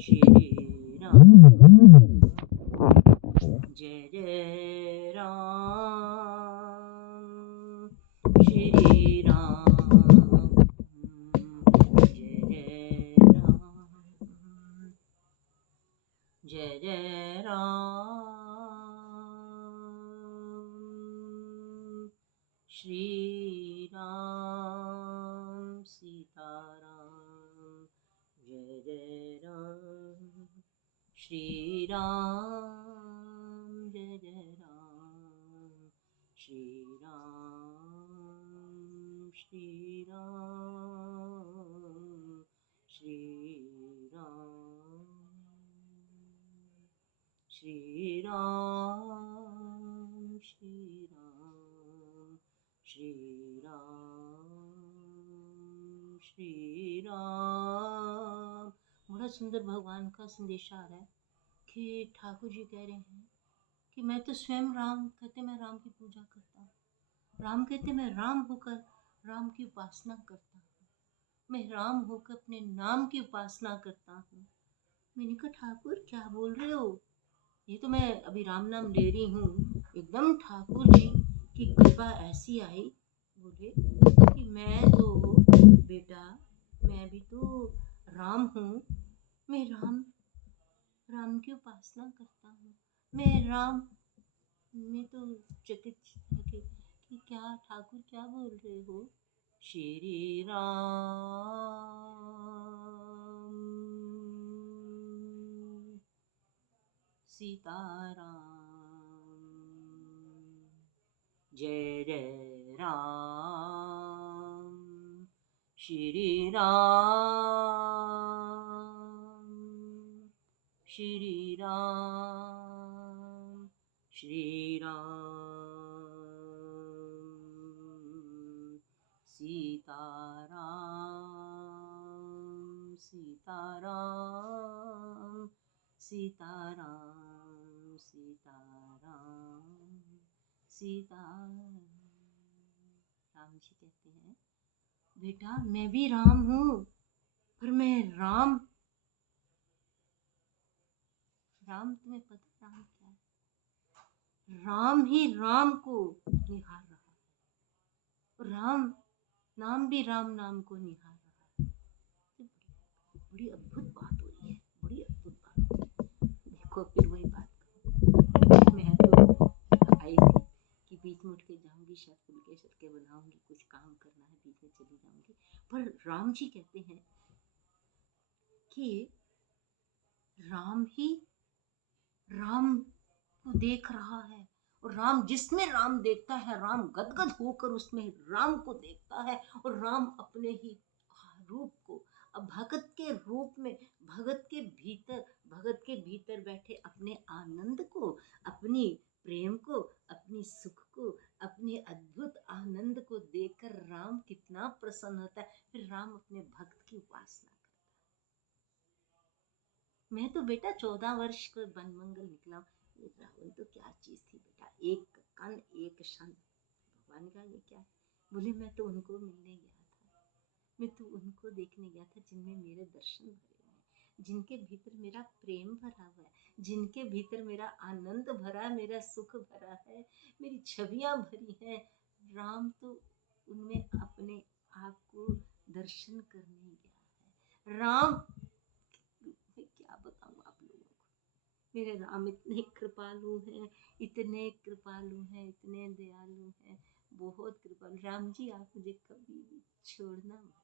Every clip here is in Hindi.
श्री राम जय जय राम श्री राम जय जय राम जय जय राम श्री राम सीताराम जय जय राम श्री राम जय जय राम श्री राम श्री राम श्री राम श्री राम श्री राम श्री राम श्री राम। बड़ा सुंदर भगवान का संदेश आ रहा है कि ठाकुर जी कह रहे हैं कि मैं तो स्वयं राम कहते मैं राम की पूजा करता हूँ। राम कहते मैं राम होकर राम की उपासना करता हूँ। मैं राम होकर अपने नाम की उपासना करता हूँ। मैंने कहा ठाकुर क्या बोल रहे हो? ये तो मैं अभी राम नाम ले रही हूँ। एकदम ठाकुर जी की कृपा ऐसी आई, बोले कि मैं तो बेटा मैं भी तो राम हूँ। मैं राम की उपासना करता हूँ। मैं राम में तो चकित कि क्या ठाकुर क्या बोल रहे हो? श्री राम सीताराम जय जय राम श्री राम श्री राम श्री राम सीताराम सीताराम सीताराम सीताराम सीताराम। राम जी कहते हैं बेटा मैं भी राम हूँ, पर मैं राम तुम्हें पता राम क्या है? राम ही राम को निहार रहा है। राम नाम भी राम नाम को निहार रहा है। बड़ी अद्भुत बात हो रही है, बड़ी अद्भुत बात। देखो फिर वही बात मैं तो आई थी कि बीच में उठ के जाऊंगी, शायद फुल के शटके बनाऊंगी, कुछ काम करना है बीच में चली जाऊंगी। पर राम जी कहते हैं कि राम ही राम को देख रहा है, और राम जिसमें राम देखता है राम गदगद होकर उसमें राम को देखता है। और राम अपने ही रूप को अब भगत के रूप में भगत के भीतर बैठे अपने आनंद को, अपनी प्रेम को, अपनी सुख को, अपने अद्भुत आनंद को देखकर राम कितना प्रसन्न होता है। फिर राम अपने भक्त की उपासना करता है। मैं तो बेटा 14 वर्ष को वन मंगल निकला। रावण तो क्या चीज थी बेटा, एक कण एक क्षण। भगवान का ये क्या है? बोले मैं तो उनको मिलने गया था, मैं तो उनको देखने गया था जिनमें मेरे दर्शन भरे हैं, जिनके भीतर मेरा प्रेम भरा हुआ है, जिनके भीतर मेरा आनंद भरा है, मेरा सुख भरा है, मेरी छवियां भरी हैं। राम तो उनमें अपने आप को दर्शन करने गया है। राम मैं क्या बताऊं आप लोगों को, मेरे राम इतने कृपालु हैं, इतने कृपालु हैं, इतने दयालु हैं, बहुत कृपालु। राम जी आप मुझे कभी भी छोड़ना मत।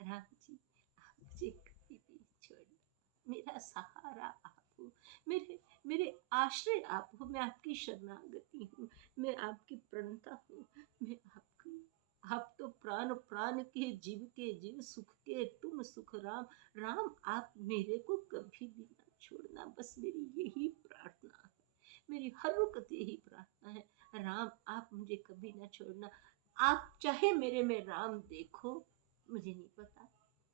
राम जी आप मुझे कभी भी छोड़ना, मेरा सहारा आप हो, मेरे मेरे आश्रय आप हो। मैं आपकी शरणागति हूँ, मैं आपकी प्रणता हूँ, मैं आपकी। आप तो प्राण प्राण के जीव सुख के तुम सुख राम। राम आप मेरे को कभी भी ना छोड़ना, बस मेरी यही प्रार्थना है, मेरी हर वक्त यही प्रार्थना है। राम आप मुझे कभी ना छोड़ना। आप चाहे मेरे में राम देखो, मुझे नहीं पता,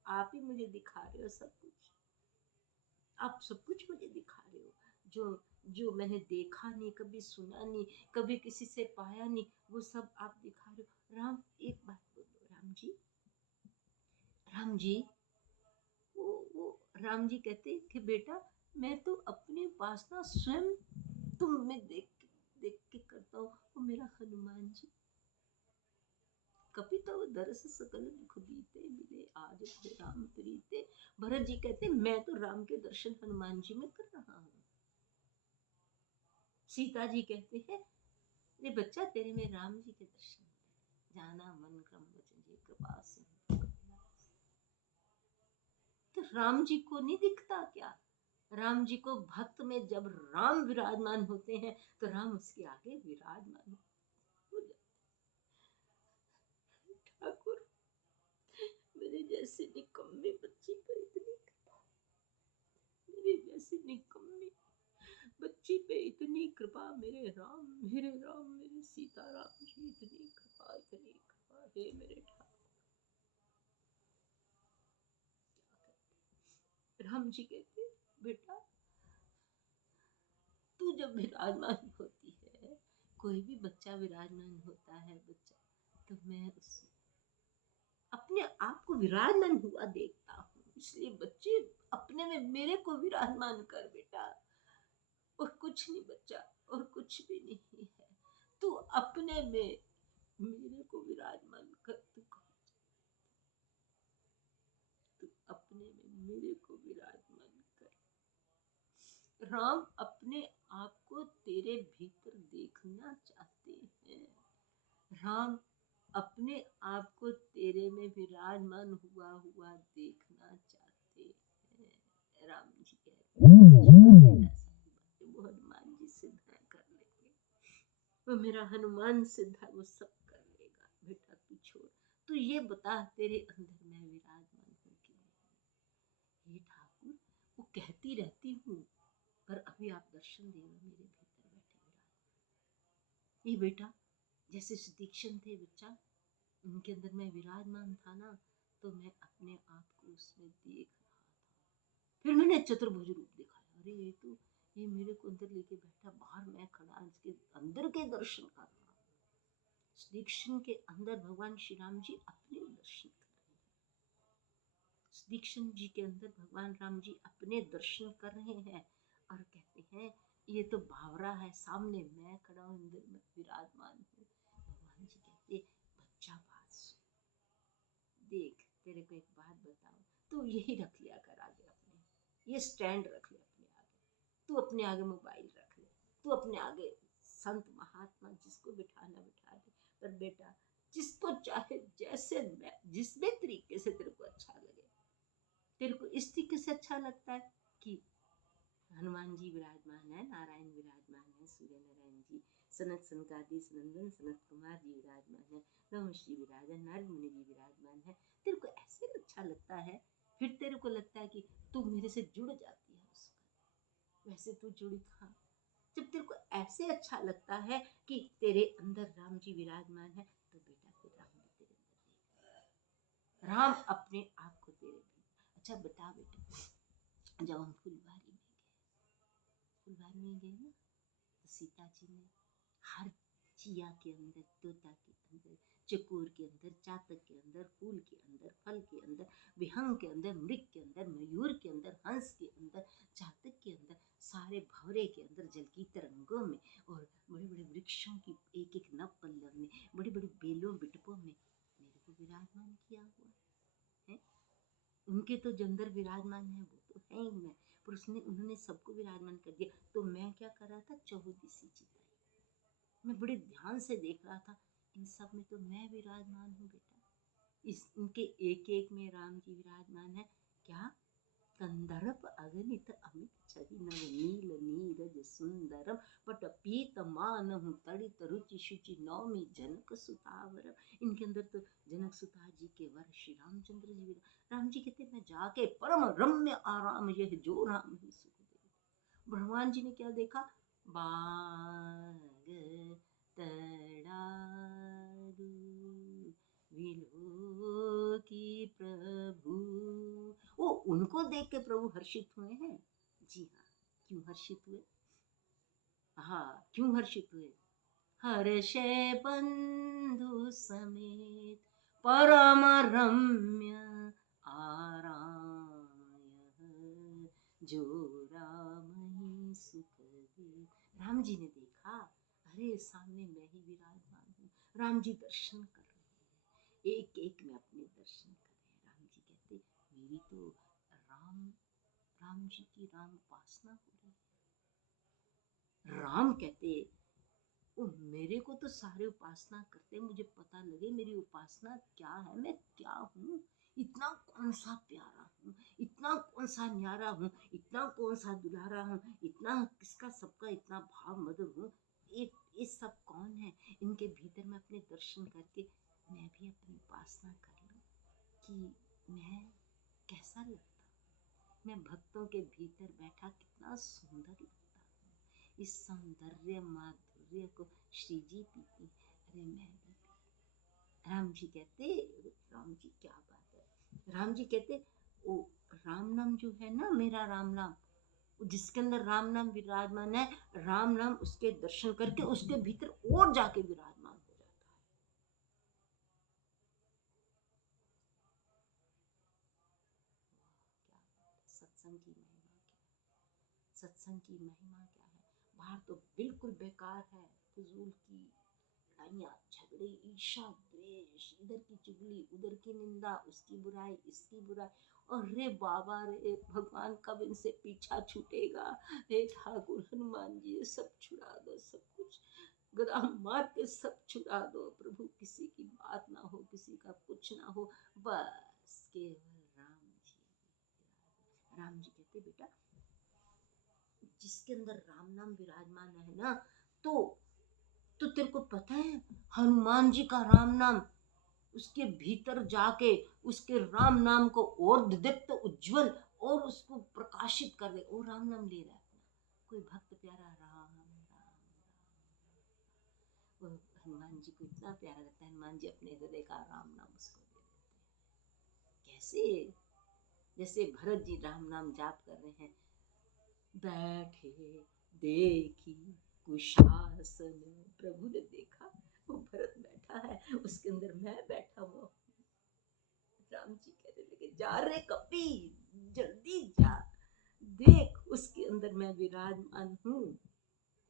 आप ही मुझे दिखा रहे हो सब कुछ। आप सब कुछ मुझे दिखा रहे हो, जो जो मैंने देखा नहीं, कभी सुना नहीं, कभी किसी से पाया नहीं, वो सब आप दिखा रहे हो। राम एक बात बोलो राम जी, राम जी वो राम जी कहते कि बेटा मैं तो अपनी उपासना स्वयं तुम में देख के करता हूँ। वो मेरा हनुमान जी, कभी तो दरस सकल दुख बीते, मिले आज राम प्रीते। भरत जी कहते मैं तो राम के दर्शन हनुमान जी में कर रहा हूँ। सीता जी कहते हैं ये बच्चा तेरे में राम जी के दर्शन, जाना मन क्रम वचन जी कृपा से। तो राम जी को नहीं दिखता क्या? राम जी को भक्त में जब राम विराजमान होते हैं तो राम उसके आगे विराजमान हो जाते। ठाकुर मेरे जैसे निकम्मे बच्ची पर इतनी कृपा, मेरे जैसे निकम्मे बच्ची पे इतनी कृपा, मेरे राम मेरे सीता राम जी इतनी कृपा हे मेरे ठाकुर। राम जी कहते बेटा तू जब विराजमान होती है, कोई भी बच्चा विराजमान होता है बच्चा, तो मैं उसमें अपने आप को विराजमान हुआ देखता हूँ। इसलिए बच्चे अपने में मेरे को विराजमान कर बेटा, और कुछ नहीं बच्चा, और कुछ भी नहीं है। तू अपने में मेरे को विराजमान कर, तू अपने में मेरे को विराजमान कर। राम अपने आप को तेरे भीतर देखना चाहते हैं। राम अपने आप को तेरे में विराजमान हुआ देखना चाहते हैं। राम जी कहते हैं वो हनुमान जी सिद्ध कर लेंगे, वो मेरा हनुमान सिद्ध है, वो सब कर लेगा। बेटा तू छोड़, तू ये बता तेरे अंदर मैं विराजमान हूँ कि नहीं। हे ठाकुर वो कहती रहती हूँ, पर अभी आप दर्शन दे रहे मेरे भीतर बैठे विराज। ये बेटा जैसे सुदीक्षण थे बच्चा, उनके अंदर मैं विराजमान था ना, तो मैं अपने आप को उसमें देख रहा था। फिर मैंने चतुर्भुज रूप दिखाया, अरे ये तो ये मेरे को अंदर लेके बैठा, बाहर मैं खड़ा इसके अंदर के दर्शन कर रहा हूँ। सुदीक्षण के अंदर भगवान श्री राम जी अपने दर्शन कर रहे हैं। सुदीक्षण जी के अंदर भगवान राम जी अपने दर्शन कर रहे हैं और कहते हैं ये तो भावरा है, सामने मैं खड़ा हूँ, अंदर में विराजमान हूँ। भगवान जी कहते बच्चा बात देख, तेरे को एक बात बताओ, तू यही रख लिया कर आगे अपने, ये स्टैंड रख ले अपने आगे, तू अपने आगे मोबाइल रख ले, तू अपने आगे संत महात्मा जिसको बिठाना बिठा दे, पर बेटा जिसको चाहे जैसे जिस भी तरीके से तेरे को अच्छा लगे। तेरे को इस तरीके से अच्छा लगता है कि हनुमान जी विराजमान है, नारायण विराजमान है, सूर्य नारायण जी, सनत सनकादि सनंदन सनत कुमार जी विराजमान है, नमश्री विराजन, नारद मुनि जी विराजमान है। तेरे को ऐसे अच्छा लगता है, फिर तेरे को लगता है कि तू मेरे से जुड़ जाती है उसका, वैसे तू जुड़ी कहाँ। जब तेरे को ऐसे अच्छा लगता है कि तेरे अंदर राम जी विराजमान है, तो बेटा फिर राम भी तेरे अंदर, राम अपने आप को तेरे भी। अच्छा बता बेटा, जब हम फुलवारी में गए ना, तो सीता जी ने हर चिया के अंदर, तोता के अंदर, चकोर के अंदर, चातक के अंदर, फूल के अंदर, फल के अंदर, विहंग के अंदर, मृग के अंदर, मयूर के अंदर, हंस के अंदर, चातक के अंदर, सारे भंवरे के अंदर, जल की तरंगों में, और बड़े बड़े वृक्षों की एक एक नव पल्लव में, बड़ी बड़ी बेलों बिटपों में मेरे को विराजमान किया हुआ है। उनके तो जो अंदर विराजमान है वो तो है ही मैं, पर उसने उन्होंने सबको विराजमान कर दिया। तो मैं क्या कर रहा था, चौदिसी चिताई, मैं बड़े ध्यान से देख रहा था, इन सब में तो मैं विराजमान हूँ बेटा। इस इनके एक एक में राम जी विराजमान है। क्या कंदर्प अगणित अमित छवि, नव नील नीरज सुंदरम, पट पीतमानहु तड़ित रुचि शुचि, नौमी जनक सुतावर। इनके अंदर तो जनक सुता जी के वर श्री रामचंद्र जी, राम जी कहते मैं जाके परम रम्य आराम यह जो राम ही सुख दे। भगवान जी ने क्या देखा, बाग तड़ारू विलो की प्रभु। वो उनको देख के प्रभु हर्षित हुए हैं। जी हाँ, क्यों हर्षित हुए? हाँ क्यों हर्षित हुए? हर्षे बंधु समेत परम रम्य आराम जो राम ही सुख दे। राम जी ने देखा, अरे सामने मैं ही विराजमान हूँ। राम जी दर्शन कर रहे हैं, एक एक में अपने दर्शन कर रहे हैं। राम जी कहते मेरी तो राम राम जी की राम उपासना हो रही है। राम कहते ओ मेरे को तो सारे उपासना करते, मुझे पता लगे मेरी उपासना क्या है, मैं क्या हूँ, इतना कौन सा प्यारा हूँ, इतना कौन सा न्यारा हूँ, इतना कौन सा दुलारा हूँ, इतना किसका सबका इतना भाव मधुर हूँ। ये सब कौन है, इनके भीतर मैं अपने दर्शन करके मैं भी अपनी उपासना कर लूँ कि मैं कैसा लगता हूँ, मैं भक्तों के भीतर बैठा कितना सुंदर लगता हूँ। इस सौंदर्य माधुर्य को श्री जी पीती, अरे मैं भी पी। राम जी कहते, राम जी क्या बात है, राम जी कहते ओ राम नाम जो है ना, मेरा राम नाम, जिसके अंदर राम नाम विराजमान है, राम नाम उसके दर्शन करके उसके भीतर और जाके विराजमान हो जाता है। सत्संग की महिमा क्या है, सत्संग की महिमा क्या है। बाहर तो बिल्कुल बेकार है, फिजूल की लड़ाइयाँ झगड़े, ईर्षा द्वेष, इधर की चुगली उधर की निंदा, उसकी बुराई इसकी बुराई। और रे बाबा रे भगवान कब इनसे पीछा छूटेगा। हे ठाकुर हनुमान जी ये सब छुड़ा दो, सब कुछ गदा मार के सब छुड़ा दो प्रभु, किसी की बात ना हो, किसी का कुछ ना हो, बस केवल राम जी। राम जी कहते बेटा जिसके अंदर राम नाम विराजमान है ना, तो तेरे को पता है हनुमान जी का राम नाम उसके भीतर जाके उसके राम नाम को और दीप्त उज्जवल और उसको प्रकाशित कर दे। वो राम नाम ले रहा है अपना, कोई भक्त प्यारा राम राम राम, वो हनुमान जी को इतना प्यारा लगता है, हनुमान जी अपने हृदय का राम नाम उसको दे देते हैं। कैसे, जैसे भरत जी राम नाम जाप कर रहे हैं, बैठे देखी कुशासन, प्रभु ने देखा वो भरत बैठा है, उसके अंदर मैं बैठा हुआ। राम जी कहने लगे जा रे कपी, जल्दी जा, देख उसके अंदर मैं विराजमान हूँ,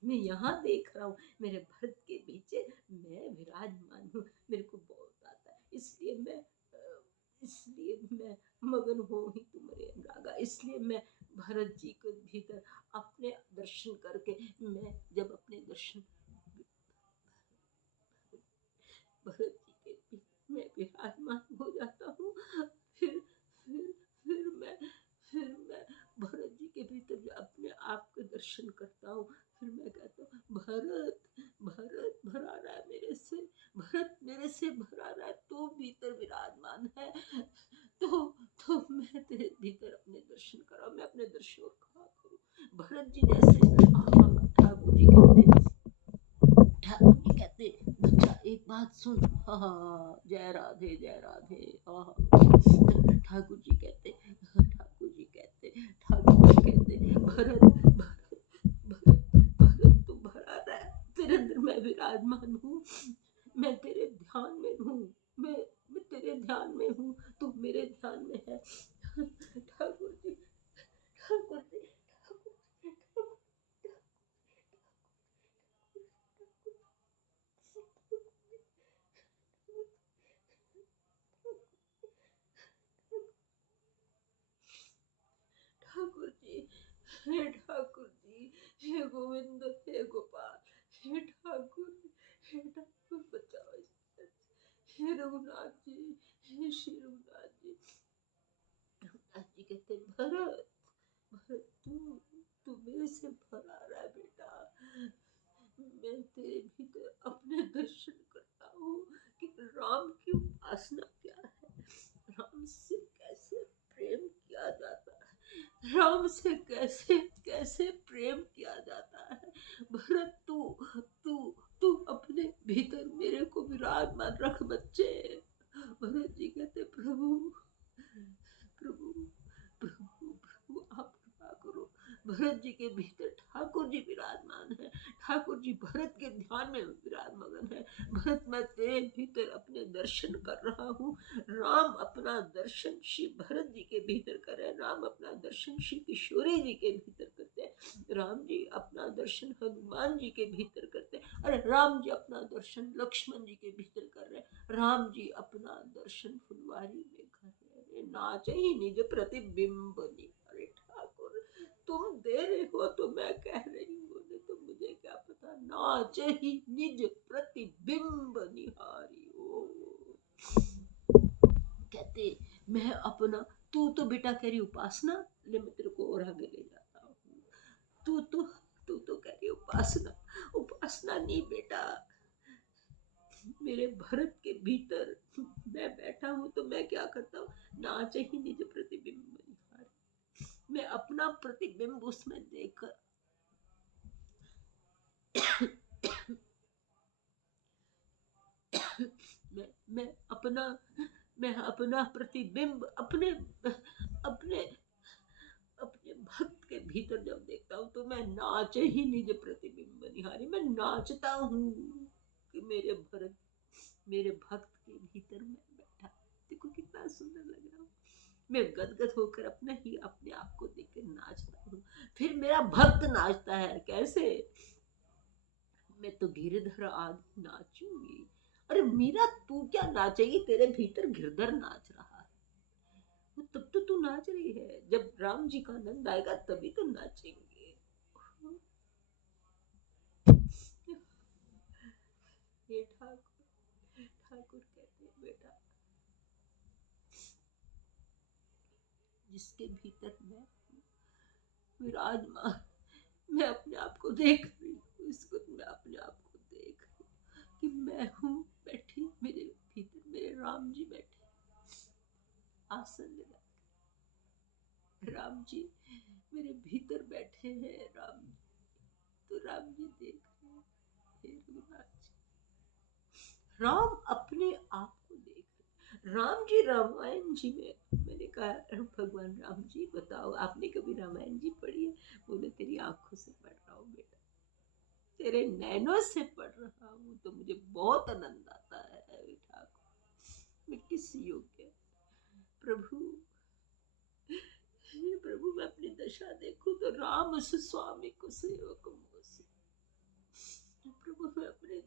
मैं यहाँ देख रहा हूँ, मेरे भरत के पीछे मैं विराजमान हूँ। मेरे को बहुत आता है, इसलिए मैं मगन हो ही तुम्हारे अनुरागा, इसलिए मैं भरत जी के भीतर अपने दर्शन करके, मैं जब अपने दर्शन भरत जी के भीतर मैं विराजमान हो जाता हूँ, फिर फिर फिर मैं भरत जी के भीतर अपने आप के दर्शन करता हूँ। फिर मैं कहता हूँ भरत भरत भरा रहा है मेरे से, भरत मेरे से भरा रहा है, तो भीतर विराजमान है, तो मैं तेरे भीतर अपने दर्शन करा, मैं अपने दर्शन और कहा करूँ। भरत जी जैसे ठाकुर जी कहते बच्चा एक बात सुन, जय राधे जय राधे। ठाकुर जी कहते भरत भरत भरत भरत तू भरा रहा है, तेरे अंदर मैं विराजमान हूँ, मैं तेरे ध्यान में हूँ, मैं तेरे ध्यान में हूँ, तू मेरे ध्यान में है। ठाकुर जी ठाकुर जी ठाकुर जी, हे ठाकुर जी, हे गोविंद, हे गोपाल, हे ठाकुर, हे ठाकुर बचाओ, हे रघुनाथ जी, हे श्री रघुनाथ जी। रघुनाथ जी कहते भरत भरत तू मेरे से भरा रहा है बेटा, मैं तेरे भीतर अपने दर्शन करता हूँ कि राम की उपासना क्या है, राम से कैसे प्रेम किया जाता है, राम से कैसे कैसे प्रेम किया जाता है। भरत तू तू तू अपने भीतर मेरे को विराजमान रख बच्चे। भरत जी कहते प्रभु प्रभु प्रभु प्रभु आप कृपा करो। भरत जी के भीतर ठाकुर जी विराजमान है, ठाकुर जी भरत के ध्यान में विराजमान है। भरत मैं तेरे भीतर अपने दर्शन कर रहा हूँ, राम अपना दर्शन श्री भरत जी के भीतर करे, राम अपना दर्शन श्री किशोरी जी के भीतर करते हैं, राम जी अपना दर्शन हनुमान जी के भीतर करते हैं, अरे राम जी अपना दर्शन लक्ष्मण जी के भीतर कर रहे हैं, राम जी अपना दर्शन फुलवारी में कर रहे हैं। नाच ही निज प्रतिबिंब नी। अरे ठाकुर तुम दे रहे हो तो मैं कह रही हूँ, नहीं तो मुझे क्या पता। नाच ही निज प्रतिबिंब निहारी हो। कहते मैं अपना, तू तो बेटा कह रही उपासना, ले मैं तेरे को और आगे ले जाता हूँ। तू तो कह रही उपासना, उपासना नहीं बेटा, मेरे भरत के भीतर मैं बैठा हूँ तो मैं क्या करता हूँ, नाच ही निज प्रतिबिंब निहारी। मैं अपना प्रतिबिंब उसमें देख मैं अपना, मैं अपना प्रतिबिंब अपने अपने अपने भक्त के भीतर जब देखता हूँ तो मैं नाच ही निज प्रतिबिंब निहारी। मैं नाचता हूँ कि मेरे भक्त के भीतर मैं बैठा। देखो कितना सुंदर लग रहा हूँ। मैं गदगद होकर अपने आप को देख कर नाचता हूँ। फिर मेरा भक्त नाचता है कैसे, मैं तो गिरधर आदि नाचूंगी। अरे मीरा तू क्या नाचेगी, तेरे भीतर गिरधर नाच रहा है, तब तो तू नाच रही है। जब राम जी का आनंद आएगा तभी तो नाचेंगे। ये ठाकुर ठाकुर कहते हैं बेटा, जिसके भीतर मैं विराजमान, मैं अपने आप को देख रही हूँ, इसको मैं अपने आप को देख रही हूँ कि मैं हूँ बैठी, मेरे भीतर मेरे राम जी बैठे आसन लगा, राम जी मेरे भीतर बैठे हैं। राम तो राम जी देख रहे हैं, हे रघुनाथ जी, राम अपने आप को देख रहे। राम जी रामायण जी में मैंने कहा भगवान राम जी बताओ आपने कभी रामायण जी पढ़ी है? बोले तेरी आंखों से पढ़ रहा हूँ बेटा, तेरे नैनों से पढ़ रहा हूँ तो मुझे बहुत आनंद आता है। ठाकुर मैं किस योग्य प्रभु, हे प्रभु मैं अपनी दशा देखूं तो राम स्वामी को सेवक मोसे। प्रभु मैं अपने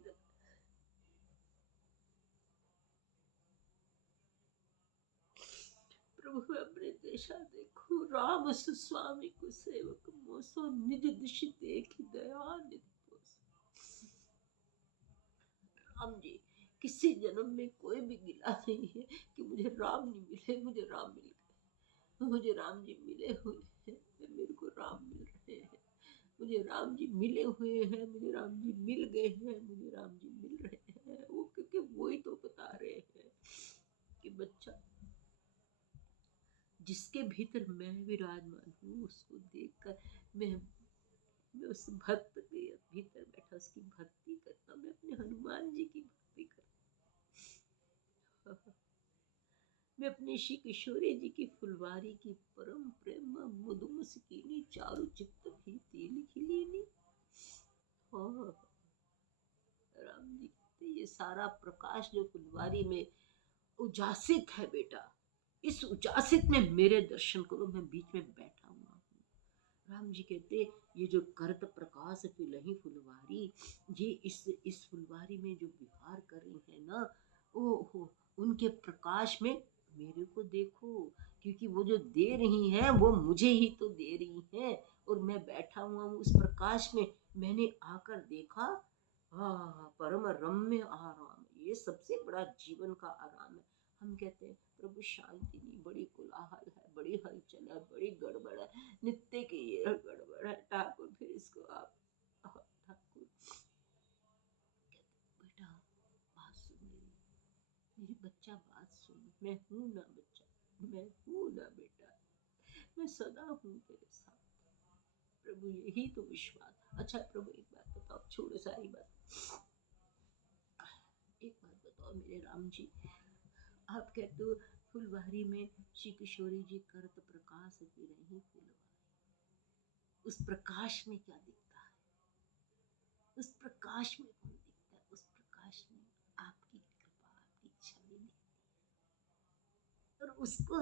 प्रभु मैं अपने दशा देखूं, राम स्वामी को सेवक मोसो, निज दिश देख दया निधि पोसो। राम जी किसी जन्म में कोई भी गिला नहीं है कि मुझे राम नहीं मिले, मुझे राम मिल गए, मुझे राम जी मिले हुए हैं, मेरे को राम मिल रहे हैं, मुझे राम जी मिले हुए हैं, मुझे राम जी मिल गए हैं, मुझे राम जी मिल रहे हैं। वो क्योंकि वो ही तो बता रहे हैं कि बच्चा जिसके भीतर मैं विराजमान हूँ उसको देखकर मैं उस भक्त के भीतर बैठा उसकी भक्ति करता हूँ, मैं अपने हनुमान जी की भक्ति करता हूँ। मैं अपने श्री किशोरी जी की फुलवारी की परम प्रेम मुदुम सिकीनी चारु चित्त भी तिल खिलीनी। राम जी कहते ये सारा प्रकाश जो फुलवारी में उजासित है बेटा, इस उजासित में मेरे दर्शन करो, मैं बीच में बैठा हुआ हूँ। राम जी कहते ये जो करत प्रकाश फिलही फुलवारी, ये इस फुलवारी में जो विहार कर रही है ना, ओ उनके प्रकाश में मेरे को देखो, क्योंकि वो जो दे रही हैं वो मुझे ही तो दे रही हैं, और मैं बैठा हुआ हूँ उस प्रकाश में। मैंने आकर देखा, परम रम्य आराम, ये सबसे बड़ा जीवन का आराम है। हम कहते हैं प्रभु शांति नहीं, बड़ी कोलाहल है, बड़ी हलचल है, बड़ी गड़बड़ है, नित्य की ये गड़बड़ है। ठाकुर फिर इसको आप ठाकुर बेटा बात सुन, मेरी बच्चा बात सुन, मैं हूं ना बच्चा, मैं हूं ना बेटा, मैं सदा हूं तेरे साथ। प्रभु यही तो विश्वास। अच्छा प्रभु एक बात बताओ, छोड़ो सारी बात, एक बात बताओ मेरे राम जी, आप कहते हो फुलवारी में श्री किशोरी जी करत प्रकाश की रही फुलवारी, उस प्रकाश में क्या दिखता है, उस प्रकाश में कौन दिखता है, उस प्रकाश में आपकी कृपा आपकी छवि दिखती है। और उसको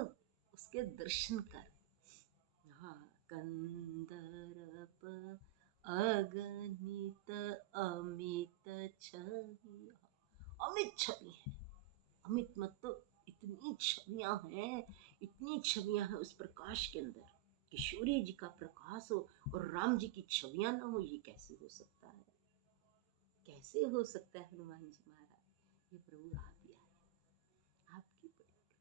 उसके दर्शन कर, कंदर्प अगणित अमित छवि। अमित छवि है, अमित मतलब इतनी छवियां हैं, इतनी छवियां हैं उस प्रकाश के अंदर कि सूर्य जी का प्रकाश हो और राम जी की छवियां ना हो, ये कैसे हो सकता है? कैसे हो सकता है हनुमान जी महाराज? ये प्रभु आप ही आए, आपकी बड़ी कृपा,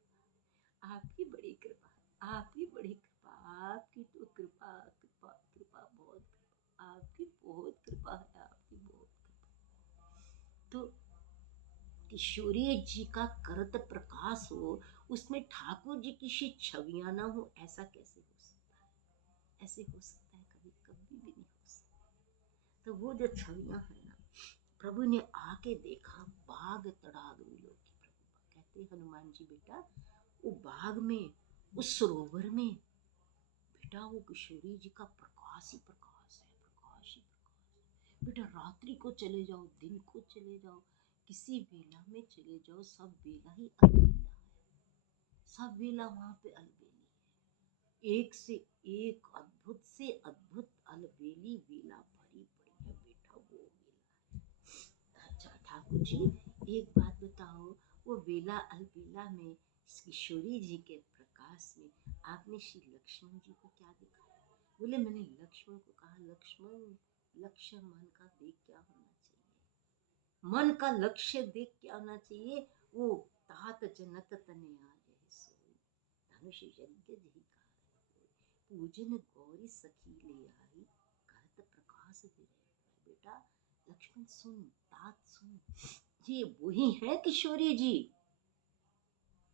आपकी बड़ी कृपा, आपकी बड़ी कृपा, आपकी तो कृपा कृपा कृपा बहुत कृपा, आपकी बहुत कृपा है, आपकी बहुत कृपा। तो किशोरी जी का करत प्रकाश हो, उसमें ठाकुर जी की छवियां ना हो, ऐसा कैसे हो सकता है? ऐसे हो सकता है? कभी कभी भी नहीं हो सकता। तो वो जो छवियां है ना, प्रभु ने आके देखा बाग तड़ाग मिलो की। प्रभु कहते हनुमान जी बेटा, वो बाग में, उस सरोवर में बेटा वो किशोरी जी का प्रकाश ही प्रकाश है, प्रकाश ही प्रकाश है। बेटा रात्रि को चले जाओ, दिन को चले जाओ, किसी वेला में चले जाओ, सब वेला ही अलबेला है, सब वेला वहां पे अलबेली है। एक से एक अद्भुत से अद्भुत अलबेली वेला भरी पड़ी है बेटा, वो वेला है। अच्छा ठाकुर जी, एक बात बताओ, वो वेला अलबेला में किशोरी जी के प्रकाश में आपने श्री लक्ष्मण जी को क्या दिखाया? बोले मैंने लक्ष्मण को कहा, लक्ष्मण लक्ष्य मन का देख क्या होना चाहिए? मन का लक्ष्य देख क्या होना चाहिए? वो तात जनत तने आ जाए सोई, धनुष यज्ञ जही कार पूजन गौरी सखी ले आई, करत प्रकाश दे रहे। बेटा लक्ष्मण सुन, तात सुन, ये वही है किशोरी जी।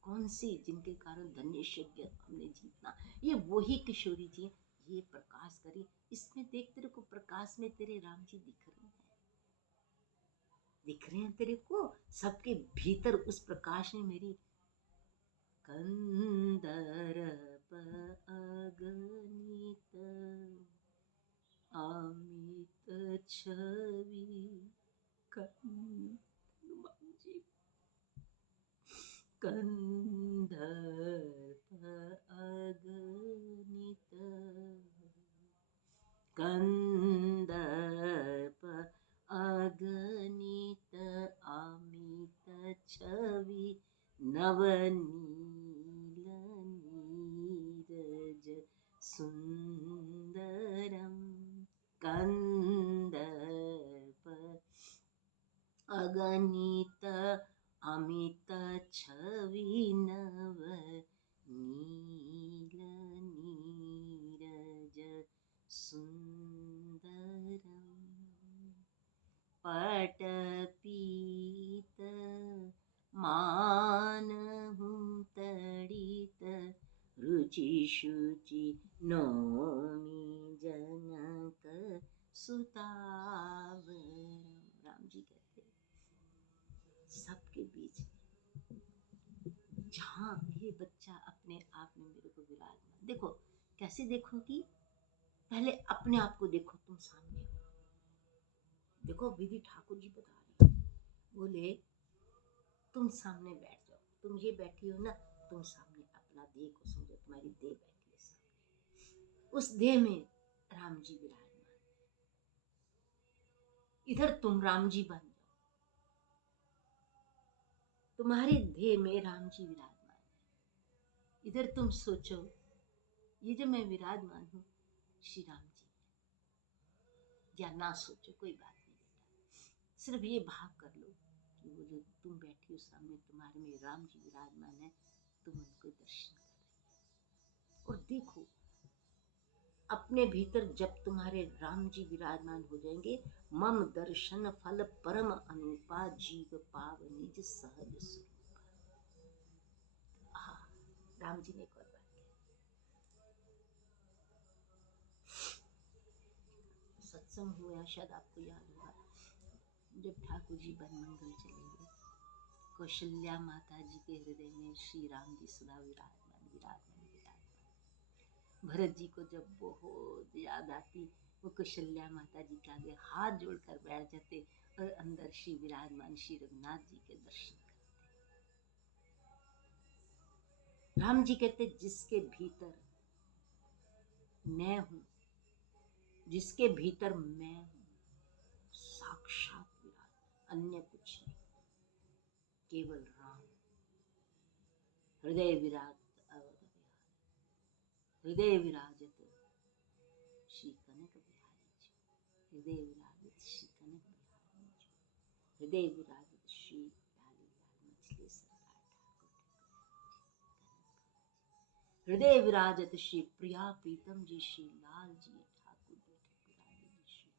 कौन सी? जिनके कारण धन्य यज्ञ हमने जीतना, ये वही किशोरी जी। ये प्रकाश करी, इसमें देख तेरे को प्रकाश में तेरे राम जी दिख रहे हैं, दिख रहे हैं तेरे को, सबके भीतर उस प्रकाश में मेरी कंदर्प अगणित अमित छवि हनुमान जी, कंदर्प अगणित, कंदर्प अगणित अमित छवि नवनील नीरज सुंदरम, कंदर्प अगणित अमित छवि नव नील नीरज सुंदरम, पटपीत मानहु तड़ित रुचि शुचि नौमी जनक सुतावरम। राम जी कहते सबके बीच में जहाँ ये बच्चा अपने आप में मेरे को विराजमान, देखो कैसे देखोगी? पहले अपने आप को देखो, तुम सामने हो। देखो विधि ठाकुर जी बता रहे हैं, बोले तुम सामने बैठ जाओ, तुम ये बैठी हो ना, तुम सामने अपना देह को समझो, तुम्हारी देह बैठी है सामने, उस देह में राम जी विराजमान, इधर तुम राम जी बन जाओ, तुम्हारे देह में राम जी विराजमान है। इधर तुम सोचो ये जो मैं विराजमान हूँ श्री राम जी, या ना सोचो कोई बात नहीं बेटा, सिर्फ ये भाव कर लो कि वो जो तुम बैठी हो सामने, तुम्हारे में राम जी विराजमान है, तुम उनको दर्शन कर रही हो। और देखो अपने भीतर जब तुम्हारे राम जी विराजमान हो जाएंगे, मम दर्शन फल परम अनुपा जीव पाव निज सहज स्वरूप। राम जी ने एक और बात कही, सत्संग हुआ शायद आपको याद होगा, जब ठाकुर जी बनमंगल चले गए, कौशल्या माता जी के हृदय में श्री राम जी सदा विराजमान विराजमान विराजमान। भरत जी को जब बहुत याद आती, वो कौशल्या माता जी के आगे हाथ जोड़कर बैठ जाते और अंदर श्री विराजमान श्री रघुनाथ जी के दर्शन करते। राम जी कहते जिसके भीतर मैं हूं, जिसके भीतर मैं हूं, साक्षात विराट, अन्य कुछ नहीं, केवल राम। हृदय विराट अवध विहार, हृदय विराजत श्री कनक बिहारी जी, हृदय विराजत श्री कनक बिहारी जी, हृदय विराजत श्री लाली लाल मछली सरकार ठाकुर, हृदय विराजत श्री प्रिया प्रीतम जी, श्री लाल जी ठाकुर जी ठकुरानी जी, श्री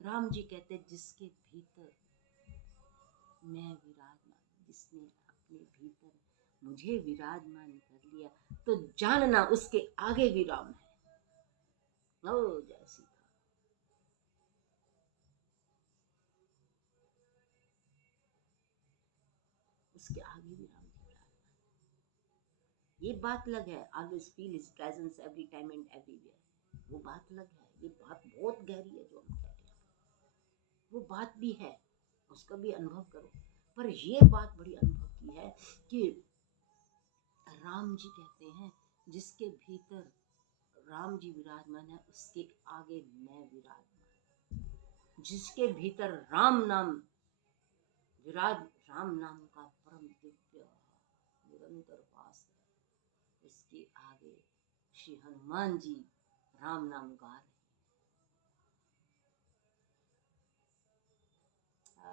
राम जी कहते जिसके भीतर मैं विराजमान, जिसने अपने भीतर मुझे विराजमान कर लिया, तो जानना उसके आगे भी राम है। ओ जय सीता। उसके आगे भी राम जी विराजमान। ये बात अलग है, always feel his presence every time and everywhere, वो बात अलग है। ये बात बहुत गहरी है जो हम कह रहे हैं, वो बात भी है, उसका भी अनुभव करो। पर ये बात बड़ी अनुभव की है कि राम जी कहते हैं जिसके भीतर राम जी विराजमान है, उसके आगे मैं विराजमान। जिसके भीतर राम नाम विराज, राम नाम का परम दिव्य निरंतर वास है, उसके आगे श्री हनुमान जी राम नाम गा रहे हैं। क्या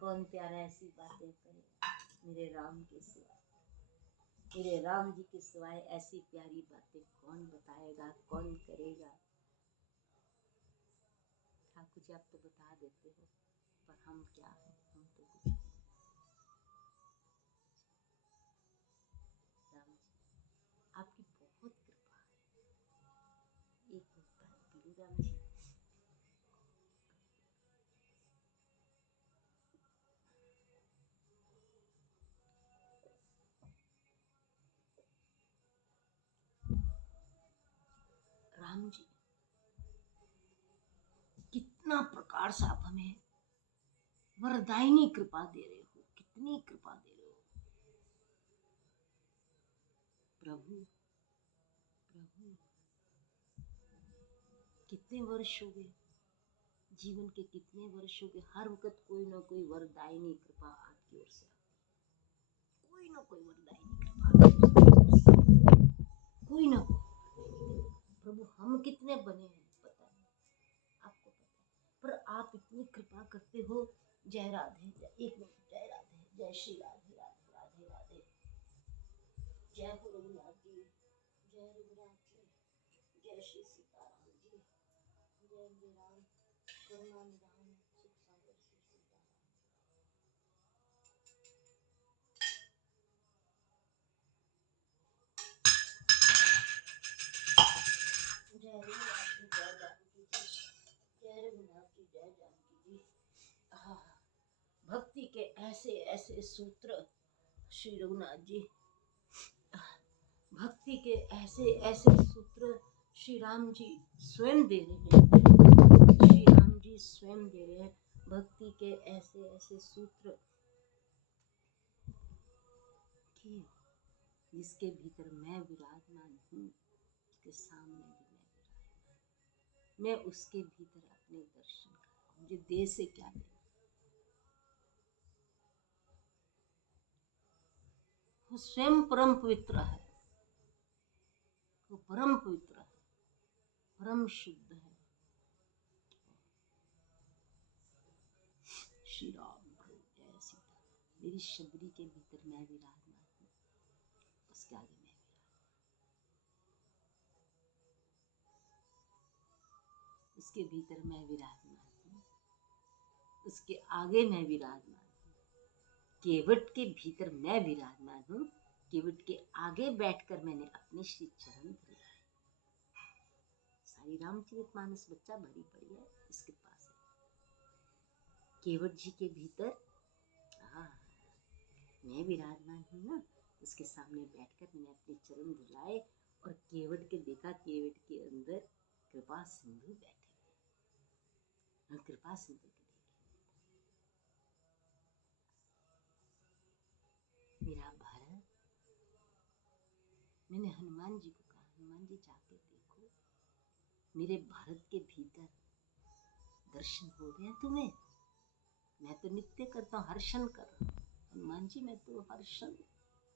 कौन प्यारा ऐसी बातें करे मेरे राम के सिवा, मेरे राम जी के सिवाय ऐसी प्यारी बातें कौन बताएगा, कौन करेगा। ठाकुर जी आप तो बता देते हो, पर हम क्या हैं, हम तो कुछ नहीं। राम जी आपकी बहुत कृपा है। एक बात बोलूं राम जी, राम जी कितना प्रकार से आप हमें वरदायिनी कृपा दे रहे हो, कितनी कृपा दे रहे हो प्रभु। प्रभु कितने वर्ष हो गए, जीवन के कितने वर्ष हो गए, हर वक्त कोई ना कोई वरदायिनी कृपा आपकी ओर से, कोई ना कोई वरदायिनी कृपा, कोई ना कोई। प्रभु हम कितने बने हैं पता नहीं, आपको पता है, पर आप इतनी कृपा करते हो। जय राधे, एक मिनट, जय राधे, जय श्री राधे राधे राधे राधे, जय हो रघुनाथ जी, जय रघुनाथ जी, जय श्री सीताराम जी, जय मेरे राम करुणा निधान सुख सागर श्री सीताराम। जय रघुनाथ जी, जय जानकी जी, जय रघुनाथ जी, जय जानकी जी। हाँ, भक्ति के ऐसे ऐसे सूत्र श्री रघुनाथ जी, भक्ति के ऐसे ऐसे सूत्र श्री राम जी स्वयं दे रहे हैं, श्री राम जी स्वयं दे रहे हैं भक्ति के ऐसे ऐसे सूत्र कि जिसके भीतर मैं विराजमान हूँ, उसके सामने भी मैं विराजमान, मैं उसके भीतर अपने दर्शन कर रहा हूँ। मुझे देह से क्या दे, वो स्वयं परम पवित्र है, वो परम पवित्र है, परम शुद्ध है। श्री राम प्रभु जय सीता। मेरी शबरी के भीतर मैं विराजमान हूँ, उसके आगे मैं विराजमान, उसके भीतर मैं विराजमान हूँ, उसके आगे मैं विराजमान हूँ, केवट के भीतर मैं विराजमान हूँ, केवट के आगे बैठकर मैंने अपने श्री चरण धरे। सारी रामचरितमानस बच्चा भरी पड़ी है इसके पास है, केवट जी के भीतर हाँ मैं विराजमान हूँ ना, उसके सामने बैठकर मैंने अपने चरण धुलाए और केवट के देखा, केवट के अंदर कृपा सिंधु बैठे हुए, कृपा सिंधु के देखे। मैंने हनुमान जी को कहा, हनुमान जी जाके देखो मेरे भरत के भीतर दर्शन हो रहे हैं तुम्हें। मैं तो नित्य करता हूँ, हर्षण कर रहा हूँ। हनुमान जी मैं तो हर्षण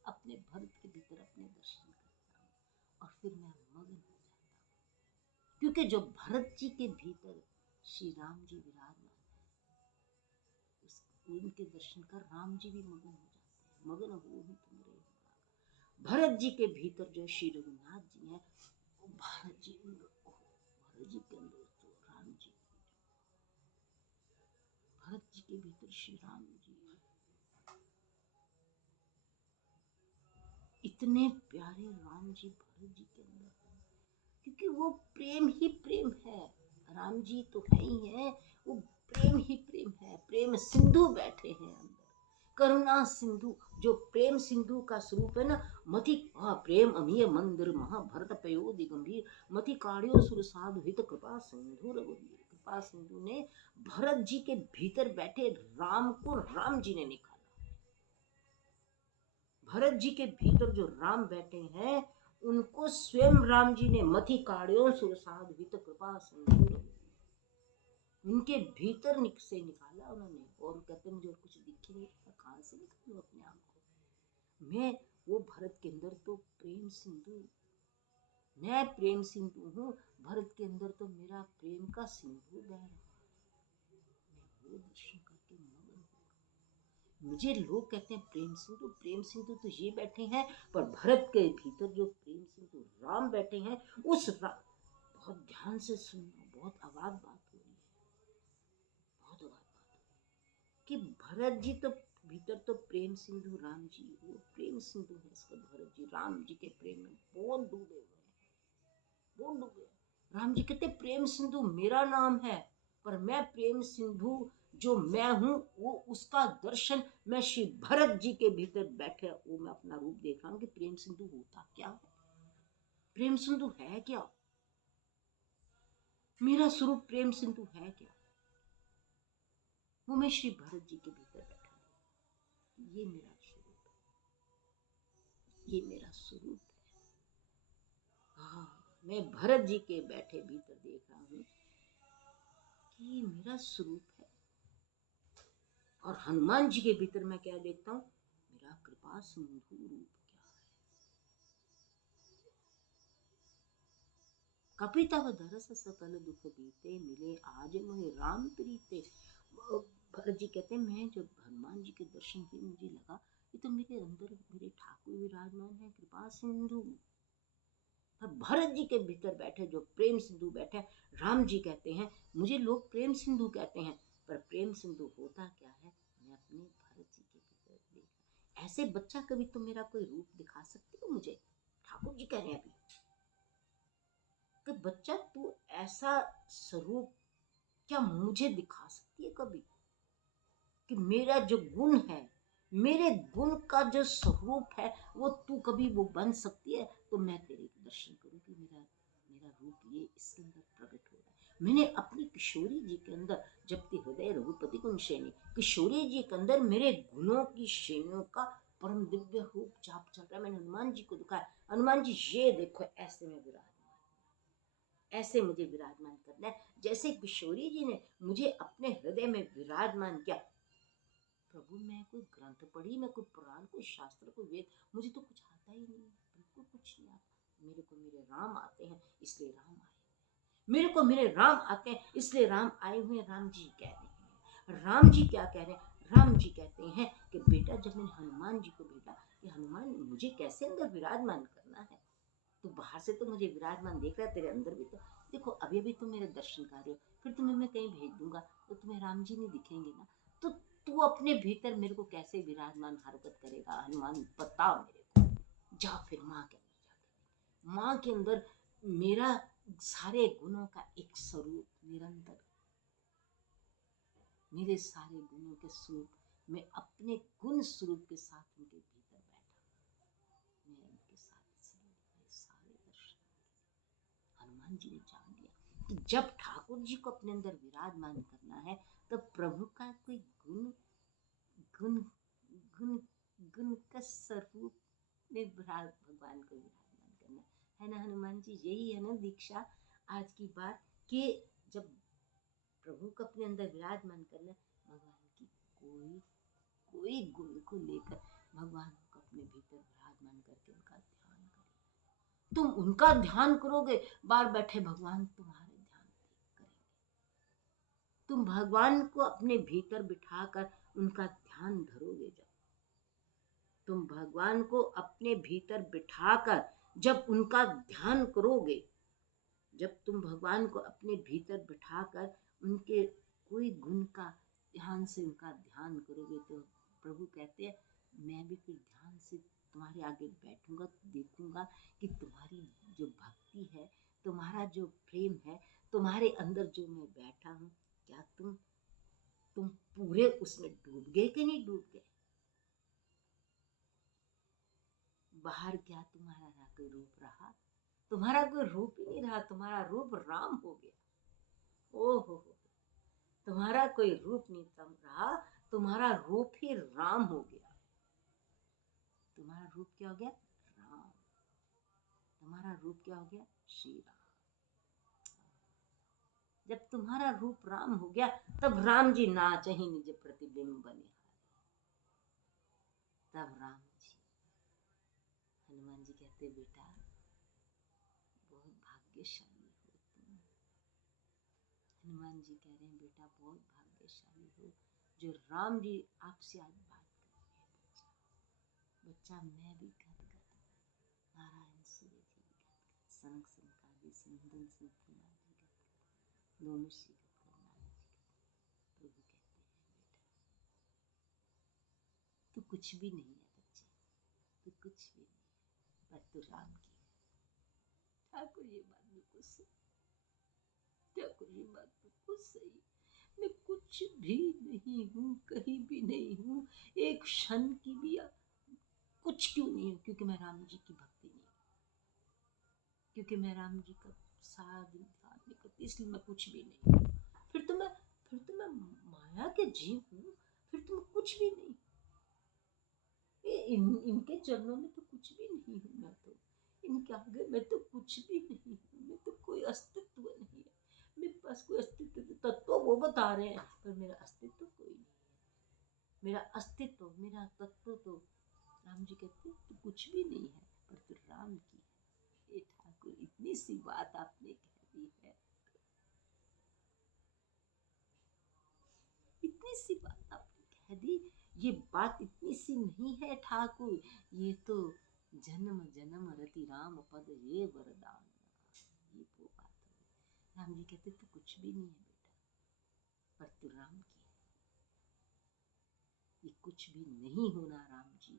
अपने भरत के भीतर अपने दर्शन करता हूँ और फिर मैं मगन हो जाता हूँ, क्योंकि जो भरत जी के भीतर श्री राम जी विराजमान है, उनके दर्शन कर राम जी भी मगन हो जाते हैं। मगन हो ही तुम रे भरत जी के भीतर जो श्री रघुनाथ जी हैं, वो भरत जी के अंदर तो राम जी, भरत जी के भीतर श्री राम जी, इतने प्यारे राम जी भरत जी के अंदर है, क्योंकि वो प्रेम ही प्रेम है। राम जी तो है ही है, वो प्रेम ही प्रेम है। प्रेम सिंधु बैठे हैं अंदर, करुणा सिंधु, जो प्रेम सिंधु का स्वरूप है ना। मति प्रेम अमीय मंदिर महाभरत पयोधि गंभीर, मति काढ़ियो सुर साधु हित कृपा सिंधु रघुवीर। कृपा सिंधु ने भरत जी के भीतर बैठे राम को राम जी ने निकाला। भरत जी के भीतर जो राम बैठे हैं, उनको स्वयं राम जी ने मति काढ़ियो सुर साधु हित कृपा सिंधु रघुवीर, उनके भीतर से निकाला उन्होंने। और कहते मुझे और कुछ दिखे नहीं, कहाँ से निकालूं अपने आप को। मैं वो भरत के अंदर तो प्रेम सिंधु, मैं प्रेम सिंधु हूँ। भरत के अंदर तो मेरा प्रेम का सिंधु बह रहा है। मैं वो दर्शन करके मगन हूँ। मुझे लोग कहते हैं प्रेम सिंधु तो ये बैठे हैं, पर भरत के भीतर जो प्रेम सिंधु राम बैठे हैं, उस बहुत ध्यान से सुनना, बहुत आवाज बात हो रही है, बहुत आवाज बात हो रही है कि भरत जी तो भीतर तो प्रेम सिंधु राम जी, वो प्रेम सिंधु है इसका भरत जी, राम जी के प्रेम में बहुत डूबे हुए हैं, बहुत डूबे। राम जी कहते प्रेम सिंधु मेरा नाम है, पर मैं प्रेम सिंधु जो मैं हूं, वो उसका दर्शन मैं श्री भरत जी के भीतर बैठे वो मैं अपना रूप देख रहा हूं कि प्रेम सिंधु होता क्या है, प्रेम सिंधु है क्या, मेरा स्वरूप प्रेम सिंधु है क्या। वो मैं श्री भरत जी के भीतर बैठा हूं, ये मेरा स्वरूप है, ये मेरा स्वरूप है। हाँ, मैं भरत जी के बैठे भीतर देख रहा हूं कि ये मेरा स्वरूप है। और हनुमान जी के भीतर मैं क्या देखता हूँ, मेरा कृपा सिंधु रूप क्या है। कपि तव दरस सकल दुख बीते, मिले आज मोहे राम प्रीते। भरत जी कहते हैं मैं जब हनुमान जी के दर्शन किए, मुझे लगा ये तो मेरे अंदर मेरे ठाकुर विराजमान है, कृपा सिंधु। भरत जी के भीतर बैठे जो प्रेम सिंधु बैठे, राम जी कहते हैं मुझे लोग प्रेम सिंधु कहते हैं, पर प्रेम सिंधु होता क्या है, मैं अपने भरत जी के भीतर देखा। ऐसे बच्चा कभी तो मेरा कोई रूप दिखा सकती हो मुझे, ठाकुर जी कह रहे हैं अभी कि बच्चा तू ऐसा स्वरूप क्या मुझे दिखा सकती है कभी, कि मेरा जो गुण है, मेरे गुण का जो स्वरूप है, वो तू कभी वो बन सकती है, तो मैं तेरे दर्शन करूं कि मेरा मेरा रूप ये इसके अंदर प्रकट हो रहा है। मैंने अपनी किशोरी जी के अंदर जबकि हृदय रघुपति गुण श्रेणी, किशोरी जी के अंदर मेरे गुणों की श्रेणियों का परम दिव्य रूप चाप चल रहा है। मैंने हनुमान जी को दिखाया, हनुमान जी ये देखो ऐसे में विराजमान, ऐसे मुझे विराजमान करना है, जैसे किशोरी जी ने मुझे अपने हृदय में विराजमान किया। प्रभु मैं कोई ग्रंथ पढ़ी, मैं कोई पुराण, कोई शास्त्र, कोई वेद, मुझे तो कुछ आता ही नहीं, बिल्कुल कुछ नहीं आता। मेरे को मेरे राम आते हैं, इसलिए राम आए, मेरे को मेरे राम आते हैं इसलिए राम आए हुए। राम जी कह रहे हैं, राम जी क्या कह रहे हैं, राम जी कहते हैं कि बेटा जब मैंने हनुमान जी को भेजा कि हनुमान मुझे कैसे अंदर विराजमान करना है, तो बाहर से तो मुझे विराजमान देख रहा है, तेरे अंदर भी तो देखो, अभी अभी तुम मेरे दर्शन कर रहे हो, फिर तुम्हें मैं कहीं भेज दूंगा तो तुम्हें राम जी नहीं दिखेंगे ना, तो तू अपने भीतर मेरे को कैसे विराजमान हरकत करेगा। हनुमान बता मेरे को, जा फिर माँ के अंदर जाके, माँ के अंदर मेरा सारे गुणों का एक स्वरूप निरंतर, मेरे सारे गुणों के स्वरूप, मैं अपने गुण स्वरूप के साथ उनके भीतर बैठा, मैं उनके साथ सारे दर्शन। हनुमान जी ने जान लिया कि जब ठाकुर जी को अपने अंदर विराजमान करना है, तो प्रभु का कोई गुण गुण गुण गुण का स्वरूप में भगवान को विराजमान है ना हनुमान जी? यही है ना दीक्षा आज की बात, कि जब प्रभु को अपने अंदर विराजमान करना, भगवान की कोई कोई गुण को लेकर भगवान को अपने भीतर विराजमान करके उनका ध्यान करें। तुम उनका ध्यान करोगे, बाहर बैठे भगवान तुम्हारे ध्यान करेंगे। तुम भगवान को अपने भीतर बिठाकर उनका ध्यान धरोगे, जब तुम भगवान को अपने भीतर बिठाकर जब उनका ध्यान करोगे, जब तुम भगवान को अपने भीतर बिठाकर उनके कोई गुण का ध्यान से उनका ध्यान करोगे, तो प्रभु कहते हैं मैं भी फिर ध्यान से तुम्हारे आगे बैठूंगा, देखूंगा कि तुम्हारी जो भक्ति है, तुम्हारा जो प्रेम है, तुम्हारे अंदर जो मैं बैठा हूँ, क्या तुम पूरे उसमें डूब गए कि नहीं डूब गए। बाहर क्या तुम्हारा कोई रूप रहा? तुम्हारा कोई रूप ही नहीं रहा, तुम्हारा रूप राम हो गया। ओहो, तुम्हारा कोई रूप नहीं रहा, तुम्हारा रूप ही राम हो गया। तुम्हारा रूप क्या हो गया? राम। तुम्हारा रूप क्या हो गया? श्री राम। जब तुम्हारा रूप राम हो गया, तब राम जी नाचे ही निज प्रतिबिंब बने। तब राम जी, हनुमान जी कहते बेटा बहुत भाग्यशाली हो तुम। हनुमान जी कह रहे हैं बेटा बहुत भाग्यशाली हो जो राम जी आपसे आज बात कर रहे हैं। बच्चा मैं भी गदगद, नारायण सूर्य जी भी गदगद, सनक सनकादि संदन संतनादि गदगद, दोनों से गदगद, नारायण जी प्रभु कहते हैं बेटा तू कुछ भी नहीं है बच्चे, तू कुछ भी नहीं है, पर तू राम की है। ठाकुर ये बात बिल्कुल सही, ठाकुर ये बात बिल्कुल सही। मैं कुछ भी नहीं हूँ, कहीं भी नहीं हूँ, एक क्षण की भी कुछ क्यों नहीं हूँ, क्योंकि मैं राम जी की भक्ति नहीं हूँ, क्योंकि मैं राम जी का सारा दिन ध्यान नहीं करती, इसलिए मैं कुछ भी नहीं हूँ। फिर तो मैं माया के जीव हूँ, फिर तो मैं कुछ भी नहीं। इनके चरणों में तो कुछ भी नहीं हूँ, मैं तो इनके आगे मैं तो कुछ भी नहीं हूँ, मैं तो कोई अस्तित्व नहीं है, मेरे पास कोई अस्तित्व तत्व वो बता रहे हैं, पर मेरा अस्तित्व कोई नहीं है। मेरा अस्तित्व, मेरा तत्व तो राम जी कहते तू कुछ भी नहीं है, पर तू राम की है। ये ठाकुर इतनी सी बात आपने कह दी है, इतनी सी बात आपने कह दी। ये बात इतनी सी नहीं है ठाकुर, ये तो जन्म जन्म रति राम पद ये वरदान, ये वो बात है। राम जी कहते तू कुछ भी नहीं है बेटा, पर तू राम की है। ये कुछ भी नहीं होना राम जी, ये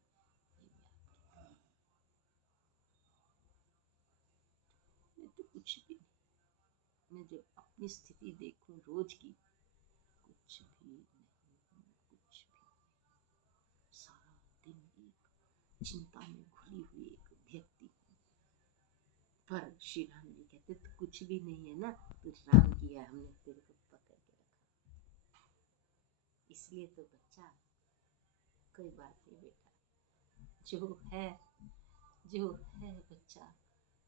मैं तो कुछ भी नहीं। मैं जब अपनी स्थिति देखूं रोज की, कुछ भी नहीं, कुछ भी नहीं। सारा दिन एक चिंता में घुली हुई एक व्यक्ति, पर श्री राम जी कहते तो कुछ भी नहीं है ना, तो राम किया हमने तेरे को पकड़ के रखा। इसलिए तो बच्चा कोई बात नहीं बेटा, जो है बच्चा,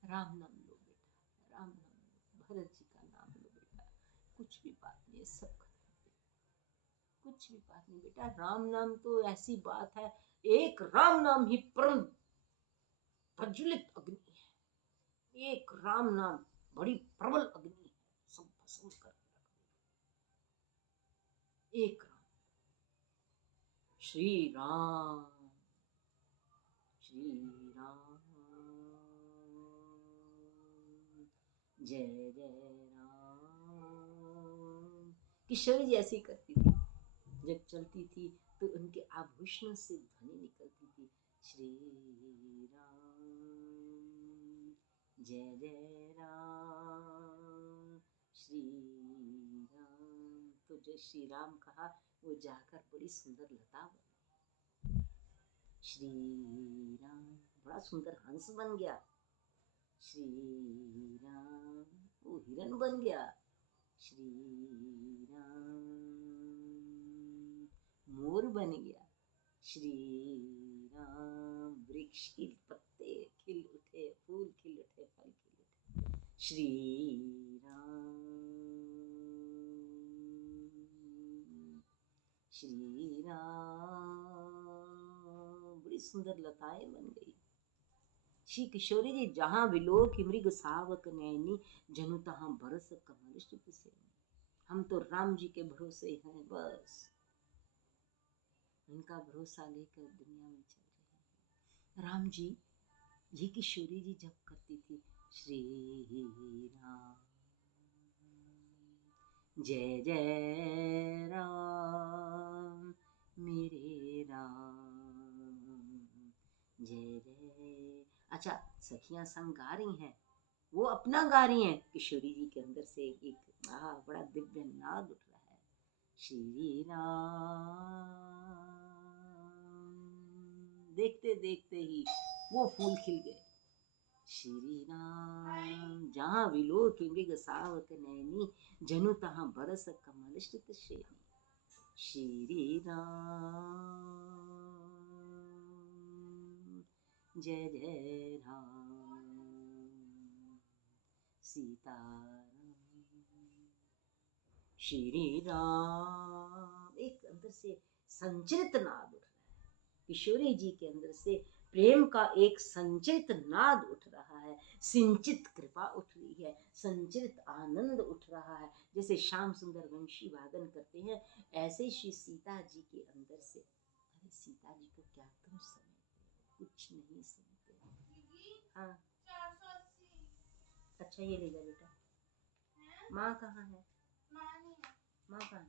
राम नाम लो बेटा, राम नाम लो, भरत जी का नाम लो बेटा, कुछ भी बात नहीं है, सब खत्म, कुछ भी बात नहीं बेटा। राम नाम तो ऐसी बात है, एक राम नाम ही परम प्रज्वलित अग्नि है, एक राम नाम बड़ी प्रबल अग्नि है, सब भस्म कर एक राम। श्री राम, श्री राम, जय जय राम। किशोरी जी ऐसी करती थी, जब चलती थी तो उनके आभूषणों से ध्वनि निकलती थी, श्री राम, जय जय राम, श्री राम। तो जो श्री राम कहा वो जाकर बड़ी सुंदर लता बनी। श्री राम बड़ा सुंदर हंस बन गया, श्री राम वो हिरन बन गया, श्री राम मोर बन गया, श्री राम वृक्ष के पत्ते खिल उठे, उठे, फूल खिल उठे, फल खिल उठे। श्री राम, श्री राम। बड़ी सुंदर लताएं बन गई। श्री किशोरी जी जहां विलोक मृग सावक नैनी, जनु तहां बरस कमल सुत सेनी। हम तो राम जी के भरोसे हैं, बस उनका भरोसा लेकर दुनिया में चल रहे हैं। राम जी, ये किशोरी जी जब करती थी श्री राम, जय जय राम मेरे राम, जय जय। अच्छा, सखियां संग गा रही हैं, वो अपना गा रही हैं, किशोरी जी के अंदर से एक बड़ा दिव्य नाद उठ रहा है। श्री राम, देखते देखते ही वो फूल खिल गए। श्री राम, जहाँ विलोक मृग सावक नैनी, जनु तहाँ बरस कमल सुत सेनी। श्री राम, जय जय राम, सीताराम। श्री राम, एक अंदर से संचरित नाद उठ रहा है। किशोरी जी के अंदर से प्रेम का एक संचित नाद उठ रहा है, सिंचित कृपा उठ रही है, संचित आनंद उठ रहा है। जैसे श्याम सुंदर वंशी वादन करते हैं, ऐसे श्री सीता जी के अंदर से, अरे सीता जी को क्या तुम समझते हो, कुछ नहीं समझते। हाँ, अच्छा ये ले जा बेटा। माँ कहाँ है? माँ कहाँ है?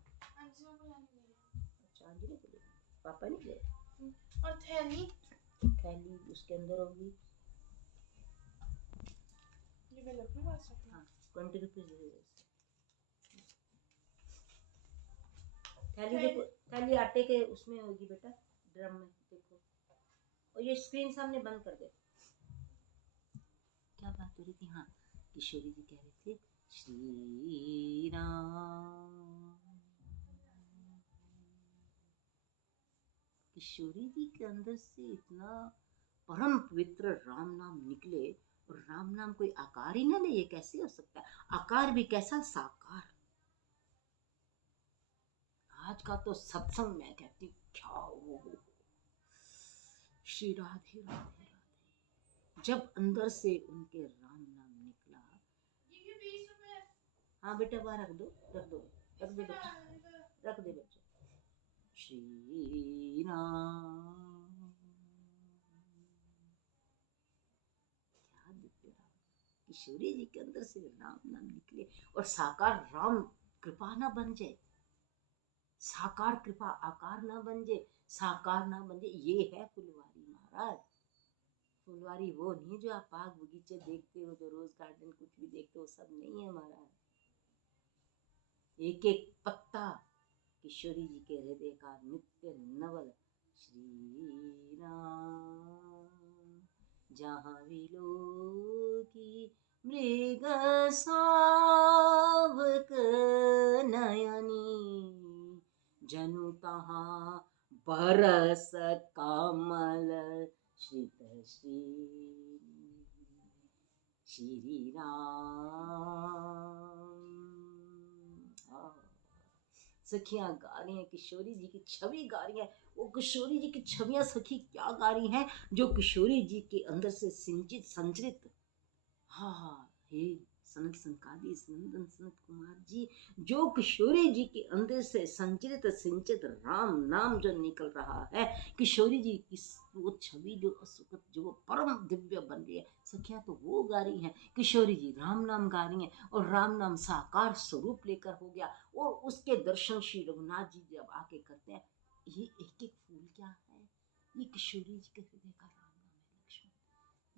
अच्छा अंजलि को ले, पापा नहीं गए? और थैली? थैली उसके अंदर होगी। ये मैं अपने पास रखूं? हाँ, 20 रुपीज दे दो। थैली देखो, थैली आटे के उसमें होगी बेटा, ड्रम में देखो। और ये स्क्रीन सामने बंद कर दे। क्या बात हो रही थी? हाँ, किशोरी जी कह रहे थे श्री राम। किशोरी जी के अंदर से इतना परम पवित्र राम नाम निकले, और राम नाम कोई आकार ही ना ले, ये कैसे हो सकता है? आकार भी कैसा, साकार। आज का तो सत्संग मैं कहती क्या वो, श्री राधे राधे राधे। जब अंदर से उनके राम नाम निकला। ये 20 रुपए। हाँ बेटा वहाँ रख दो, रख दो, रख दे बच्चा, रख दे बच्चा। श्री राम, क्या दिव्य राम। किशोरी जी के अंदर से राम नाम निकले, और साकार राम कृपा ना बन जाए, साकार कृपा आकार ना बन जाए, साकार ना बन जाए। ये है फुलवारी महाराज। फुलवारी वो नहीं जो आप बाग बगीचे देखते हो, जो रोज गार्डन कुछ भी देखते हो, सब नहीं है महाराज। एक एक पत्ता किशोरी जी के हृदय का नित्य नवल। श्री राम, जहाँ विलोकी मृग सावक नयनी, जनु तहाँ बरस कमल श्रित श्री। श्री राम। सखियां गा रही हैं, किशोरी जी की छवि गा रही हैं। वो किशोरी जी की छवियां सखी क्या गा रही हैं, जो किशोरी जी के अंदर से सिंचित संचरित। हाँ, हे सनत सनकादि नंदन सनत कुमार जी, जो किशोरी जी के अंदर से संचरित सिंचित राम नाम जो निकल रहा है, किशोरी जी की वो छवि जो असुखत, जो परम दिव्य बन रही है, सखियां तो वो गा रही हैं। किशोरी जी राम नाम गा रही हैं, और राम नाम साकार स्वरूप लेकर हो गया। और उसके दर्शन श्री रघुनाथ जी जब आके करते हैं, ये एक एक फूल क्या है, ये किशोरी जी के हृदय का राम नाम है लक्ष्मण।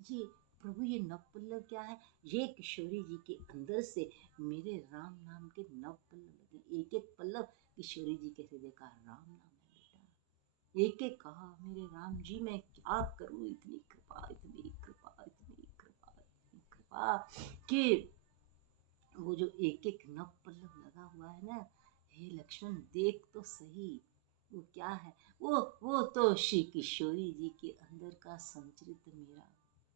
ये प्रभु ये नव पल्लव क्या है, ये किशोरी जी के अंदर से मेरे राम नाम के नव पल्लव लगे। एक एक पल्लव किशोरी जी के हृदय का राम नाम है बेटा। एक एक कहा मेरे राम जी मैं क्या करूं, इतनी कृपा इतनी कृपा इतनी कृपा इतनी कृपा, कि वो जो एक एक नव पल्लव लगा हुआ है ना, हे लक्ष्मण देख तो सही वो क्या है। वो तो श्री किशोरी जी के अंदर का संचरित मेरा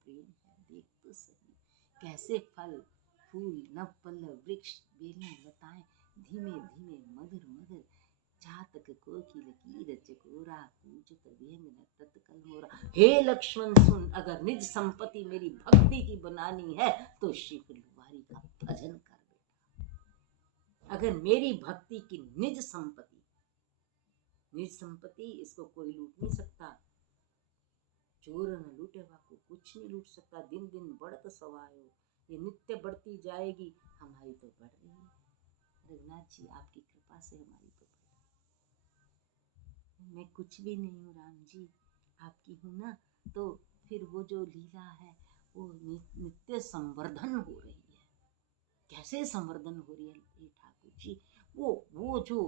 प्रेम है, देख तो सही, कैसे फल फूल नव पल्लव वृक्ष बेलें लताएं, धीमे धीमे मधुर मधुर, चातक कोकिल कीर चकोरा, कूजत व्यंग न तत्कल मोरा। हे लक्ष्मण सुन, अगर निज संपत्ति मेरी भक्ति की बनानी है तो श्री फुलवारी का भजन कर बेटा। अगर मेरी भक्ति की निज संपत्ति इसको कोई लूट नहीं सकता, चोर न लूटे वाको कुछ नहीं लूट सकता। दिन दिन बढ़त सवायो, ये नित्य बढ़ती जाएगी, हमारी तो बढ़ रही है। रघुनाथ जी आपकी कृपा से हमारी तो बढ़ रही। मैं कुछ भी नहीं हूँ राम जी, आपकी हूँ ना, तो फिर वो जो लीला है वो नित्य संवर्धन हो रही है। कैसे संवर्धन हो रही है ये ठाकुर जी, वो जो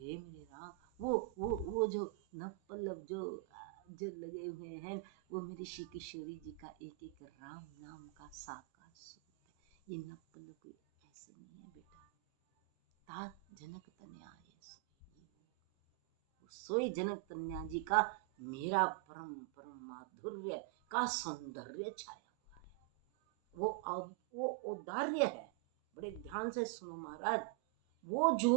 हे मेरे राम, वो जो नव पल्लव जो लगे हुए हैं, वो मेरी श्री किशोरी जी का एक एक राम नाम का साकार स्वरूप है। ये नव पल्लव कोई ऐसे नहीं है बेटा। तात जनक तनया सोई जनक तन्या जी का मेरा परम परम माधुर्य का सौंदर्य छाया हुआ है। वो औदार्य है। बड़े ध्यान से सुनो महाराज, वो जो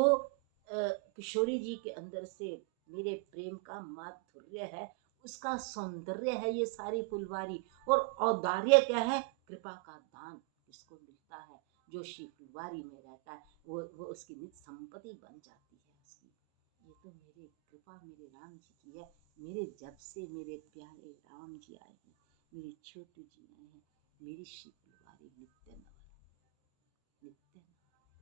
किशोरी जी के अंदर से मेरे प्रेम का माधुर्य है, उसका सौंदर्य है ये सारी फुलवारी। और औदार्य क्या है? कृपा का दान जिसको मिलता है, जो श्री फुलवारी में रहता है, वो उसकी निज संपत्ति बन जाती है उसकी। ये तो मेरे कृपा मेरे राम जी की है। मेरे जब से मेरे प्यारे राम जी आए हैं, मेरे छोटू जी आए हैं, मेरी श्री फुलवारी नित्य नव, नित्य नव,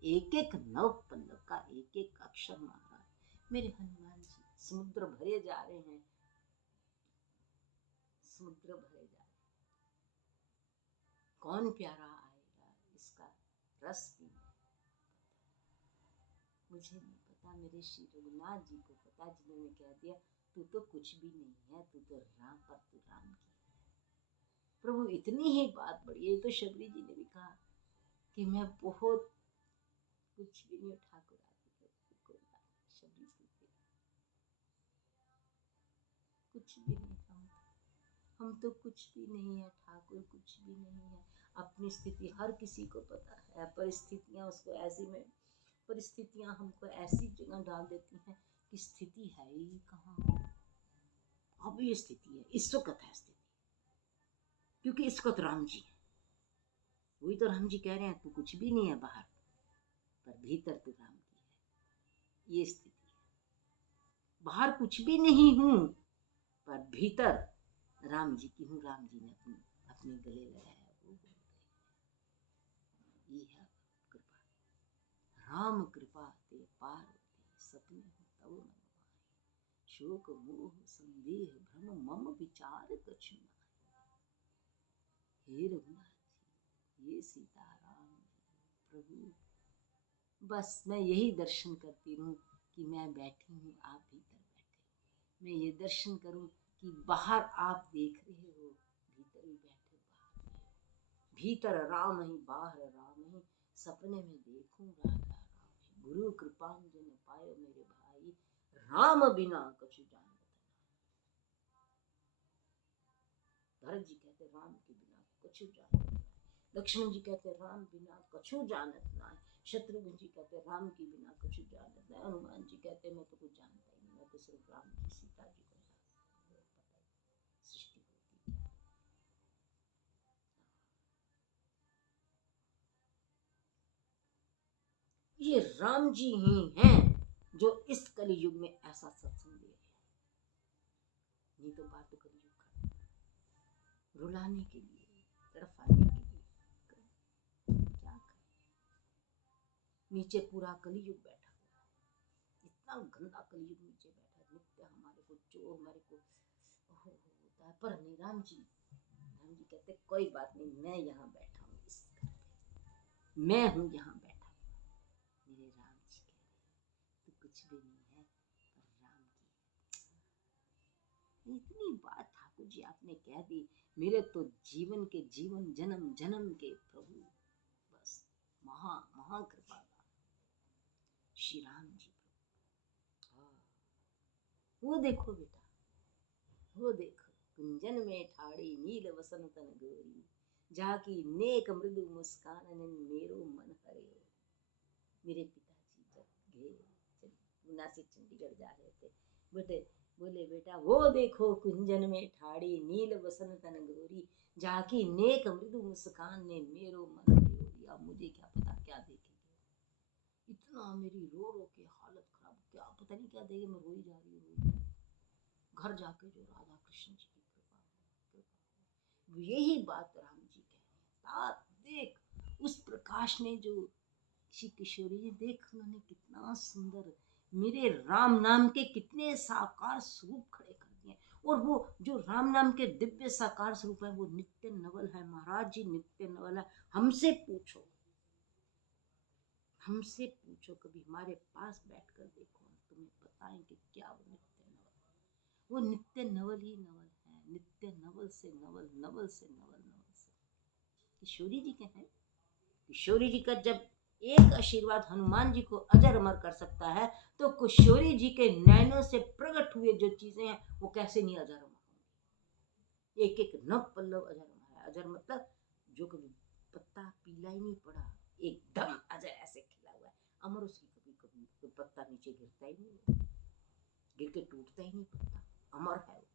एक एक नव पल्लव का एक एक अक्षर महाराज। मेरे हनुमान जी समुद्र भरे जा रहे हैं, समुद्र भरे जा रहे हैं। कौन प्यारा आएगा इसका रस पीने? मुझे नहीं पता, मेरे श्री रघुनाथ जी को पता, जिन्होंने कह दिया तू तो कुछ भी नहीं है, तू तो राम पर तू राम की है। प्रभु इतनी ही बात बड़ी है। तो शबरी जी ने भी कहा कि मैं बहुत कुछ भी नहीं, ठाकुर आके कोई बात नहीं, शबरी जी कुछ भी नहीं, हम तो कुछ भी नहीं है ठाकुर, कुछ भी नहीं है। अपनी स्थिति हर किसी को पता है, परिस्थितियां उसको ऐसी में, परिस्थितियां हमको ऐसी जगह डाल देती हैं कि स्थिति है ही कहाँ। अब ये स्थिति है, इस वक्त है स्थिति, क्योंकि इस वक्त राम जी है। वही तो राम जी कह रहे हैं तू कुछ भी नहीं है बाहर, पर भीतर तू राम की है। ये स्थिति है, बाहर कुछ भी नहीं हूं, पर भीतर राम जी की हूँ। राम जी ने अपने गले लगाया, वो ये है कृपा। राम कृपा ते पार सपने तब मन माए, शोक मोह संदेह भ्रम मम विचार कछु नाहि। हे रघुनाथ जी, ये सीताराम प्रभु, बस मैं यही दर्शन करती रहूं कि मैं बैठी हूँ, आप भीतर बैठे। मैं ये दर्शन करूं कि बाहर आप देख रहे हो, भीतर भी बैठे, बाहर भीतर राम ही बाहर राम ही, सपने में देखूं राजा राम। गुरु कृपांजन पायो मेरे भाई, राम बिना कछु जानत नहीं। भरत जी कहते राम के बिना कछु जानत नहीं। लक्ष्मण जी कहते राम बिना कछु जानत नहीं। शत्रुघ्न जी कहते राम के बिना कछु जानत नहीं। हनुमान जी कहते मैं तो कुछ जानता ही नहीं, मैं तो सिर्फ राम जी सीता जी को सृष्टि होती क्या। ये राम जी ही हैं जो इस कलयुग में ऐसा सत्संग दे रहे हैं। नहीं तो बात तो कलयुग का, रुलाने के लिए, तड़फाने के लिए, क्या करें। नीचे पूरा कलयुग बैठा हुआ है, इतना गंदा कलयुग नीचे बैठा है, नित्य हमारे को जो हमारे को होता है। पर नहीं, राम जी कहते कोई बात नहीं, मैं यहाँ बैठा हूँ, इस घर पे मैं हूँ यहाँ बैठा हूँ। मेरे राम जी कह रहे तो कुछ भी नहीं है, पर राम की। इतनी बात ठाकुर जी आपने कह दी, मेरे तो जीवन के जीवन जन्म जन्म के प्रभु, बस महा महा कृपा श्री राम जी। वो देखो बेटा, वो देखो, कुंजन में ठाड़ी नील वसंतन गोरी, जाकी नेक मृदु मुस्कान मेरो मन हरियो। मेरे पिताजी जब गए पूना से चंडीगढ़ जा रहे थे, बोले बेटा वो देखो कुंजन में ठाड़ी नील वसंतन गोरी, जाकी नेक मृदु मुस्कान ने मेरो मन हरियो। अब मुझे क्या पता क्या देखेगी, इतना मेरी रो रो के हालत खराब, क्या पता नहीं क्या देगी, मैं रोई जा रही हूँ। घर जाके जो राधा कृष्ण जी की कृपा, यही बात राम जी कह रहे हैं। देख उस प्रकाश ने जो श्री किशोरी जी, देख उन्होंने कितना सुंदर मेरे राम नाम के कितने साकार स्वरूप खड़े कर दिए। और वो जो राम नाम के दिव्य साकार स्वरूप है वो नित्य नवल है महाराज जी, नित्य नवल है। हमसे पूछो कभी हमारे पास बैठकर देखो, तुम्हें बताएंगे क्या वो नित्य नवल, वो नित्य नवल ही नवल है, नित्य नवल से नवल, नवल से नवल, नवल से। किशोरी जी के हैं, किशोरी जी का जब एक आशीर्वाद हनुमान जी को अजर अमर कर सकता है, तो किशोरी जी के नैनों से प्रकट हुए जो चीजें हैं वो कैसे नहीं अजर अमर होंगी। एक एक नव पल्लव अजर अमर है। अजर मतलब जो कभी पत्ता पीला ही नहीं पड़ा, एकदम अजर ऐसे खिला हुआ है। अमर उसकी कभी कभी कोई पत्ता नीचे गिरता ही नहीं, गिर के टूटता ही नहीं पत्ता, अमर है वो।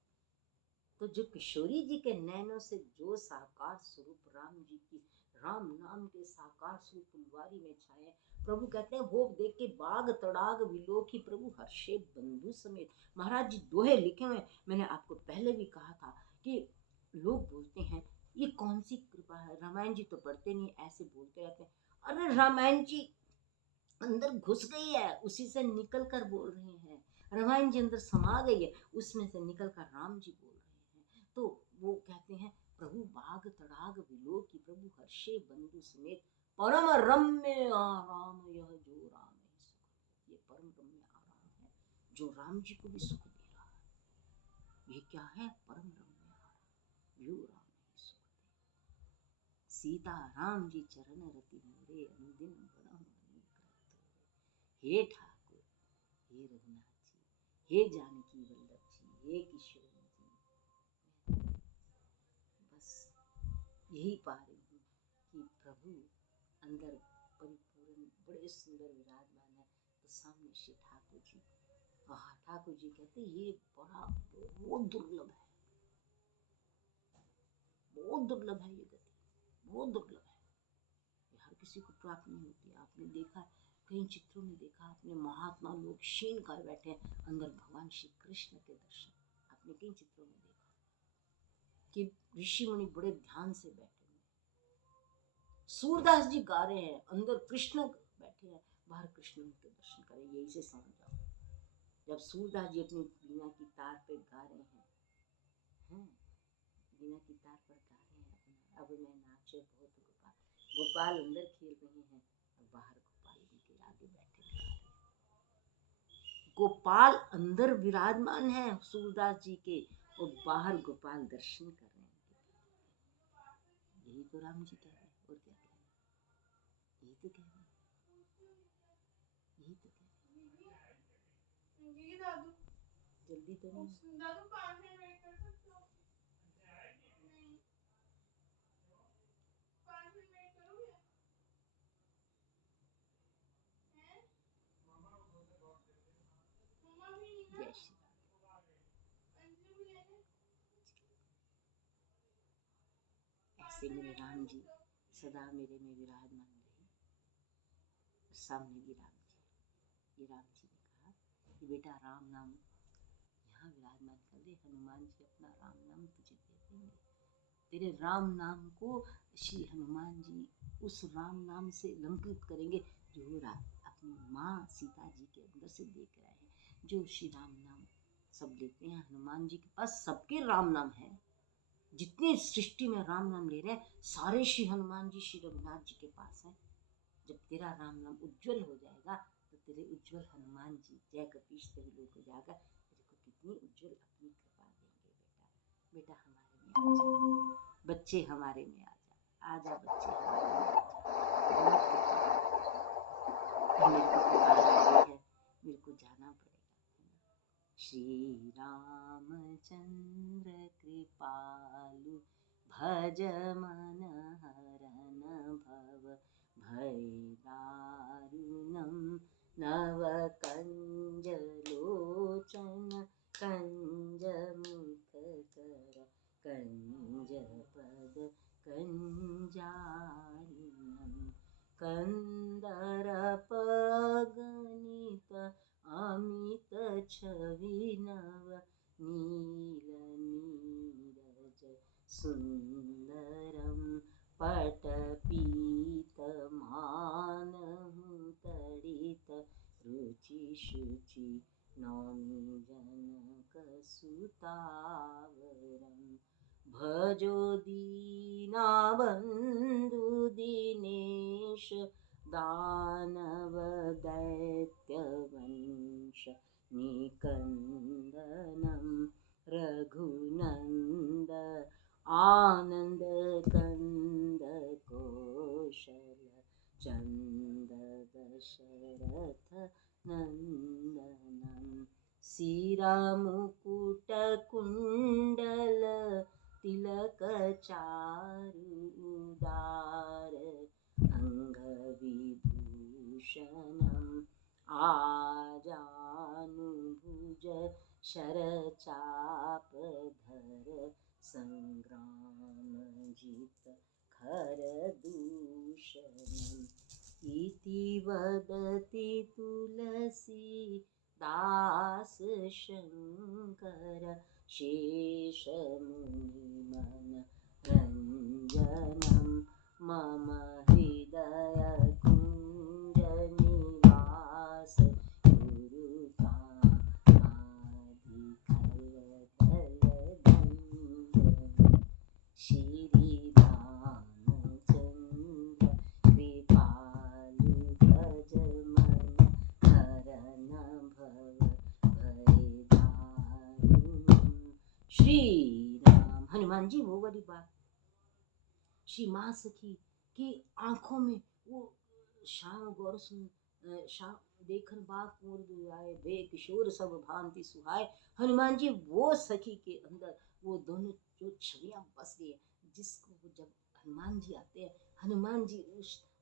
तो जो किशोरी जी के नैनों से जो साकार स्वरूप राम जी की, राम नाम के साकार स्वरूप फुलवारी में छाए, प्रभु कहते हैं वो देख के बाग तड़ाग विलोकी प्रभु हर्षे बंधु समेत। महाराज जी दोहे लिखे हुए, मैंने आपको पहले भी कहा था कि लोग बोलते हैं ये कौन सी कृपा है, रामायण जी तो पढ़ते नहीं, ऐसे बोलते रहते हैं। अरे रामायण जी अंदर घुस गई है, उसी से निकल कर बोल रहे हैं। रामायण जी अंदर समा गई है, उसमें से निकल कर राम जी बोल रहे हैं। तो वो कहते हैं प्रभु बाग तड़ाग विलोकी प्रभु हर्षे बंधु समेत, परम रम्य आराम यह जो राम है सुख। ये परम रम्य आराम है जो राम जी को भी सुख दे रहा है। ये क्या है? परम रम्य आराम जो राम है सुख दे। सीता राम जी चरण रति मोरे, अनुदिन बड़ा हे ठाकुर, हे रघुनाथ जी, हे जानकी वल्लभ जी, हे किशोर जी। बस यही पा रही हूँ कि प्रभु अंदर परिपूर्ण बड़े सुंदर विराजमान है। तो सामने श्री ठाकुर जी, ठाकुर जी कहते ये बड़ा बहुत दुर्लभ है, बहुत दुर्लभ है, ये गति बहुत दुर्लभ है, ये हर किसी को प्राप्त नहीं होती। आपने देखा कई चित्रों में देखा आपने, महात्मा लोग शीन कर बैठे हैं, अंदर भगवान श्री कृष्ण के दर्शन आपने कई चित्रों में देखा कि ऋषि मुनि बड़े ध्यान से बैठे हैं। सूरदास जी गा रहे हैं, अंदर कृष्ण बैठे हैं, बाहर कृष्ण के दर्शन करें, यही से समझ जाओ। जब सूरदास जी अपनी वीणा की तार पे गा रहे हैं, वीणा की तार पर गा रहे हैं, अब मैं नाचे बहुत गोपाल, गोपाल अंदर खेल रहे हैं और बाहर गोपाल जी के आगे बैठे हैं। गोपाल अंदर विराजमान है सूरदास जी के, और बाहर गोपाल दर्शन कर रहे हैं। यही तो राम जी कह रहे हैं, और क्या कह रहे हैं? यही तो कह रहे हैं, यही तो कह रहे हैं। दादू जल्दी तो नहीं, दादू 5 मिनट वेट कर सकते हो? नहीं 5 मिनट वेट करोगे? हैं? मम्मा भी नहीं ना? जय श्री राम। अंजलि भी लेने? ऐसे मेरे राम जी सदा मेरे में विराजमान रहे। सामने भी राम जी, ये राम जी ने कहा कि बेटा राम नाम यहाँ विराजमान कर दे, हनुमान जी अपना राम नाम तुझे दे देंगे। तेरे राम नाम को श्री हनुमान जी उस राम नाम से अलंकृत करेंगे जो अपनी माँ सीता जी के अंदर से देख रहे हैं। जो श्री राम नाम सब लेते हैं, हनुमान जी के पास सबके राम नाम है, जितनी सृष्टि में राम नाम ले रहे हैं सारे श्री हनुमान जी श्री रघुनाथ जी के पास हैं। जब तेरा राम नाम उज्जवल हो जाएगा तो तेरे उज्जवल हनुमान जी जय कपीश तेरे लोग हो जाएगा, तेरे को कितनी उज्जवल अपनी कृपा देंगे। बेटा बेटा हमारे में आ जा, बच्चे हमारे में आ जा, आ जा बच्चे हमारे में आ जा। मेरे को पुकार रही है, मेरे को जाना पड़ेगा। श्री रामचंद्र कृपालु भज मन हरन भव भय दारुणं नव कंज लोचन कंज मुख कर कंज पद कंजारिणं कंदर्पगणित अमित छविनव नील नीरज सुंदरम पटपीतमानहु तडित रुचि शुचि नौमि जनकसुतावरं भजो दीनाबन्धु दिनेश दानव दैत्यवंश निकन्दनं रघुनन्द आनन्द कंद कौशल चन्द दशरथ नन्दनं शिरमुकुट कुण्डल तिलक चारु उदार अंगविभूषणम् आजानुभुज शरचापधर संग्रामजित खरदूषणम् इति वदति तुलसीदास शङ्कर शेषमुनिमन रञ्जनं मम हृदय कुञ्ज निवास गुरुतादिकलदलदण्डनं श्री रामचन्द्र कृपालु भज मन हरन भव भय दारुणं। श्री राम। हनुमान जी वो वाली बात, श्री माँ सखी की आंखों में वो श्याम गौर श्याम देखन बाग पूर्व आए बे किशोर सब भांति सुहाए। हनुमान जी वो सखी के अंदर वो दोनों जो छवियां बस गई, जिसको जब हनुमान जी आते हैं, हनुमान जी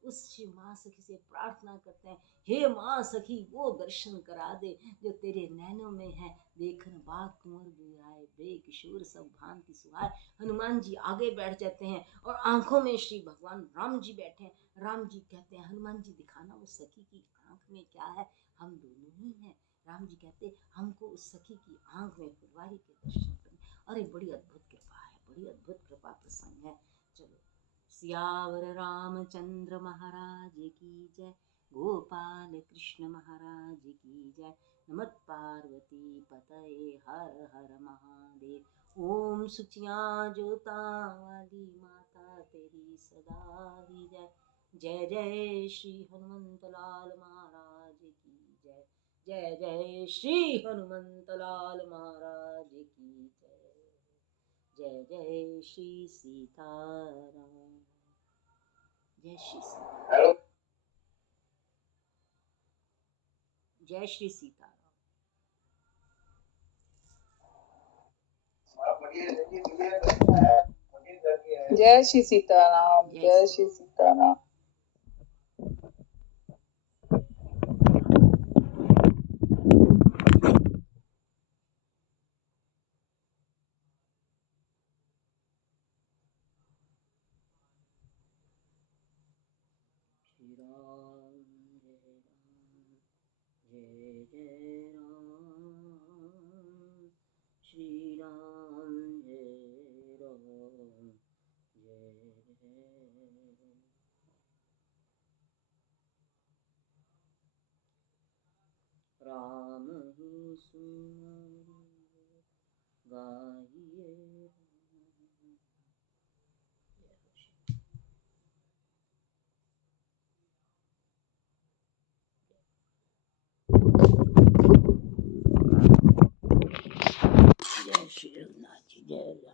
उस श्री माँ सखी से प्रार्थना करते हैं, हे माँ सखी वो दर्शन करा दे जो तेरे नैनों में है। देखन बाग कुंवर बुआए बे किशोर सब भांति सुहाए। हनुमान जी आगे बैठ जाते हैं और आंखों में श्री भगवान राम जी बैठे हैं। राम जी कहते हैं, हनुमान जी दिखाना उस सखी की आंख में क्या है, हम दोनों ही हैं। राम जी कहते हमको उस सखी की आंख में फुलवारी के दर्शन करने। अरे बड़ी अद्भुत कृपा है, बड़ी अद्भुत कृपा प्रसंग है। चलो, सियावर रामचंद्र महाराज की जय, गोपाल कृष्ण महाराज की जय। नमः पार्वती पतये हर हर महादेव। ओम सुचियां जोता वाली माता तेरी सदा ही जय। जय जय श्री हनुमंत लाल महाराज की जय। जय जय श्री हनुमंत लाल महाराज की जय। जय जय श्री सीताराम। जय श्री सीताराम। जय श्री सीताराम। जय श्री सीताराम। जय श्री सीताराम। श्री राम जय जय राम, श्री राम जय राम जय जय। राम ही सुमरि गाहिए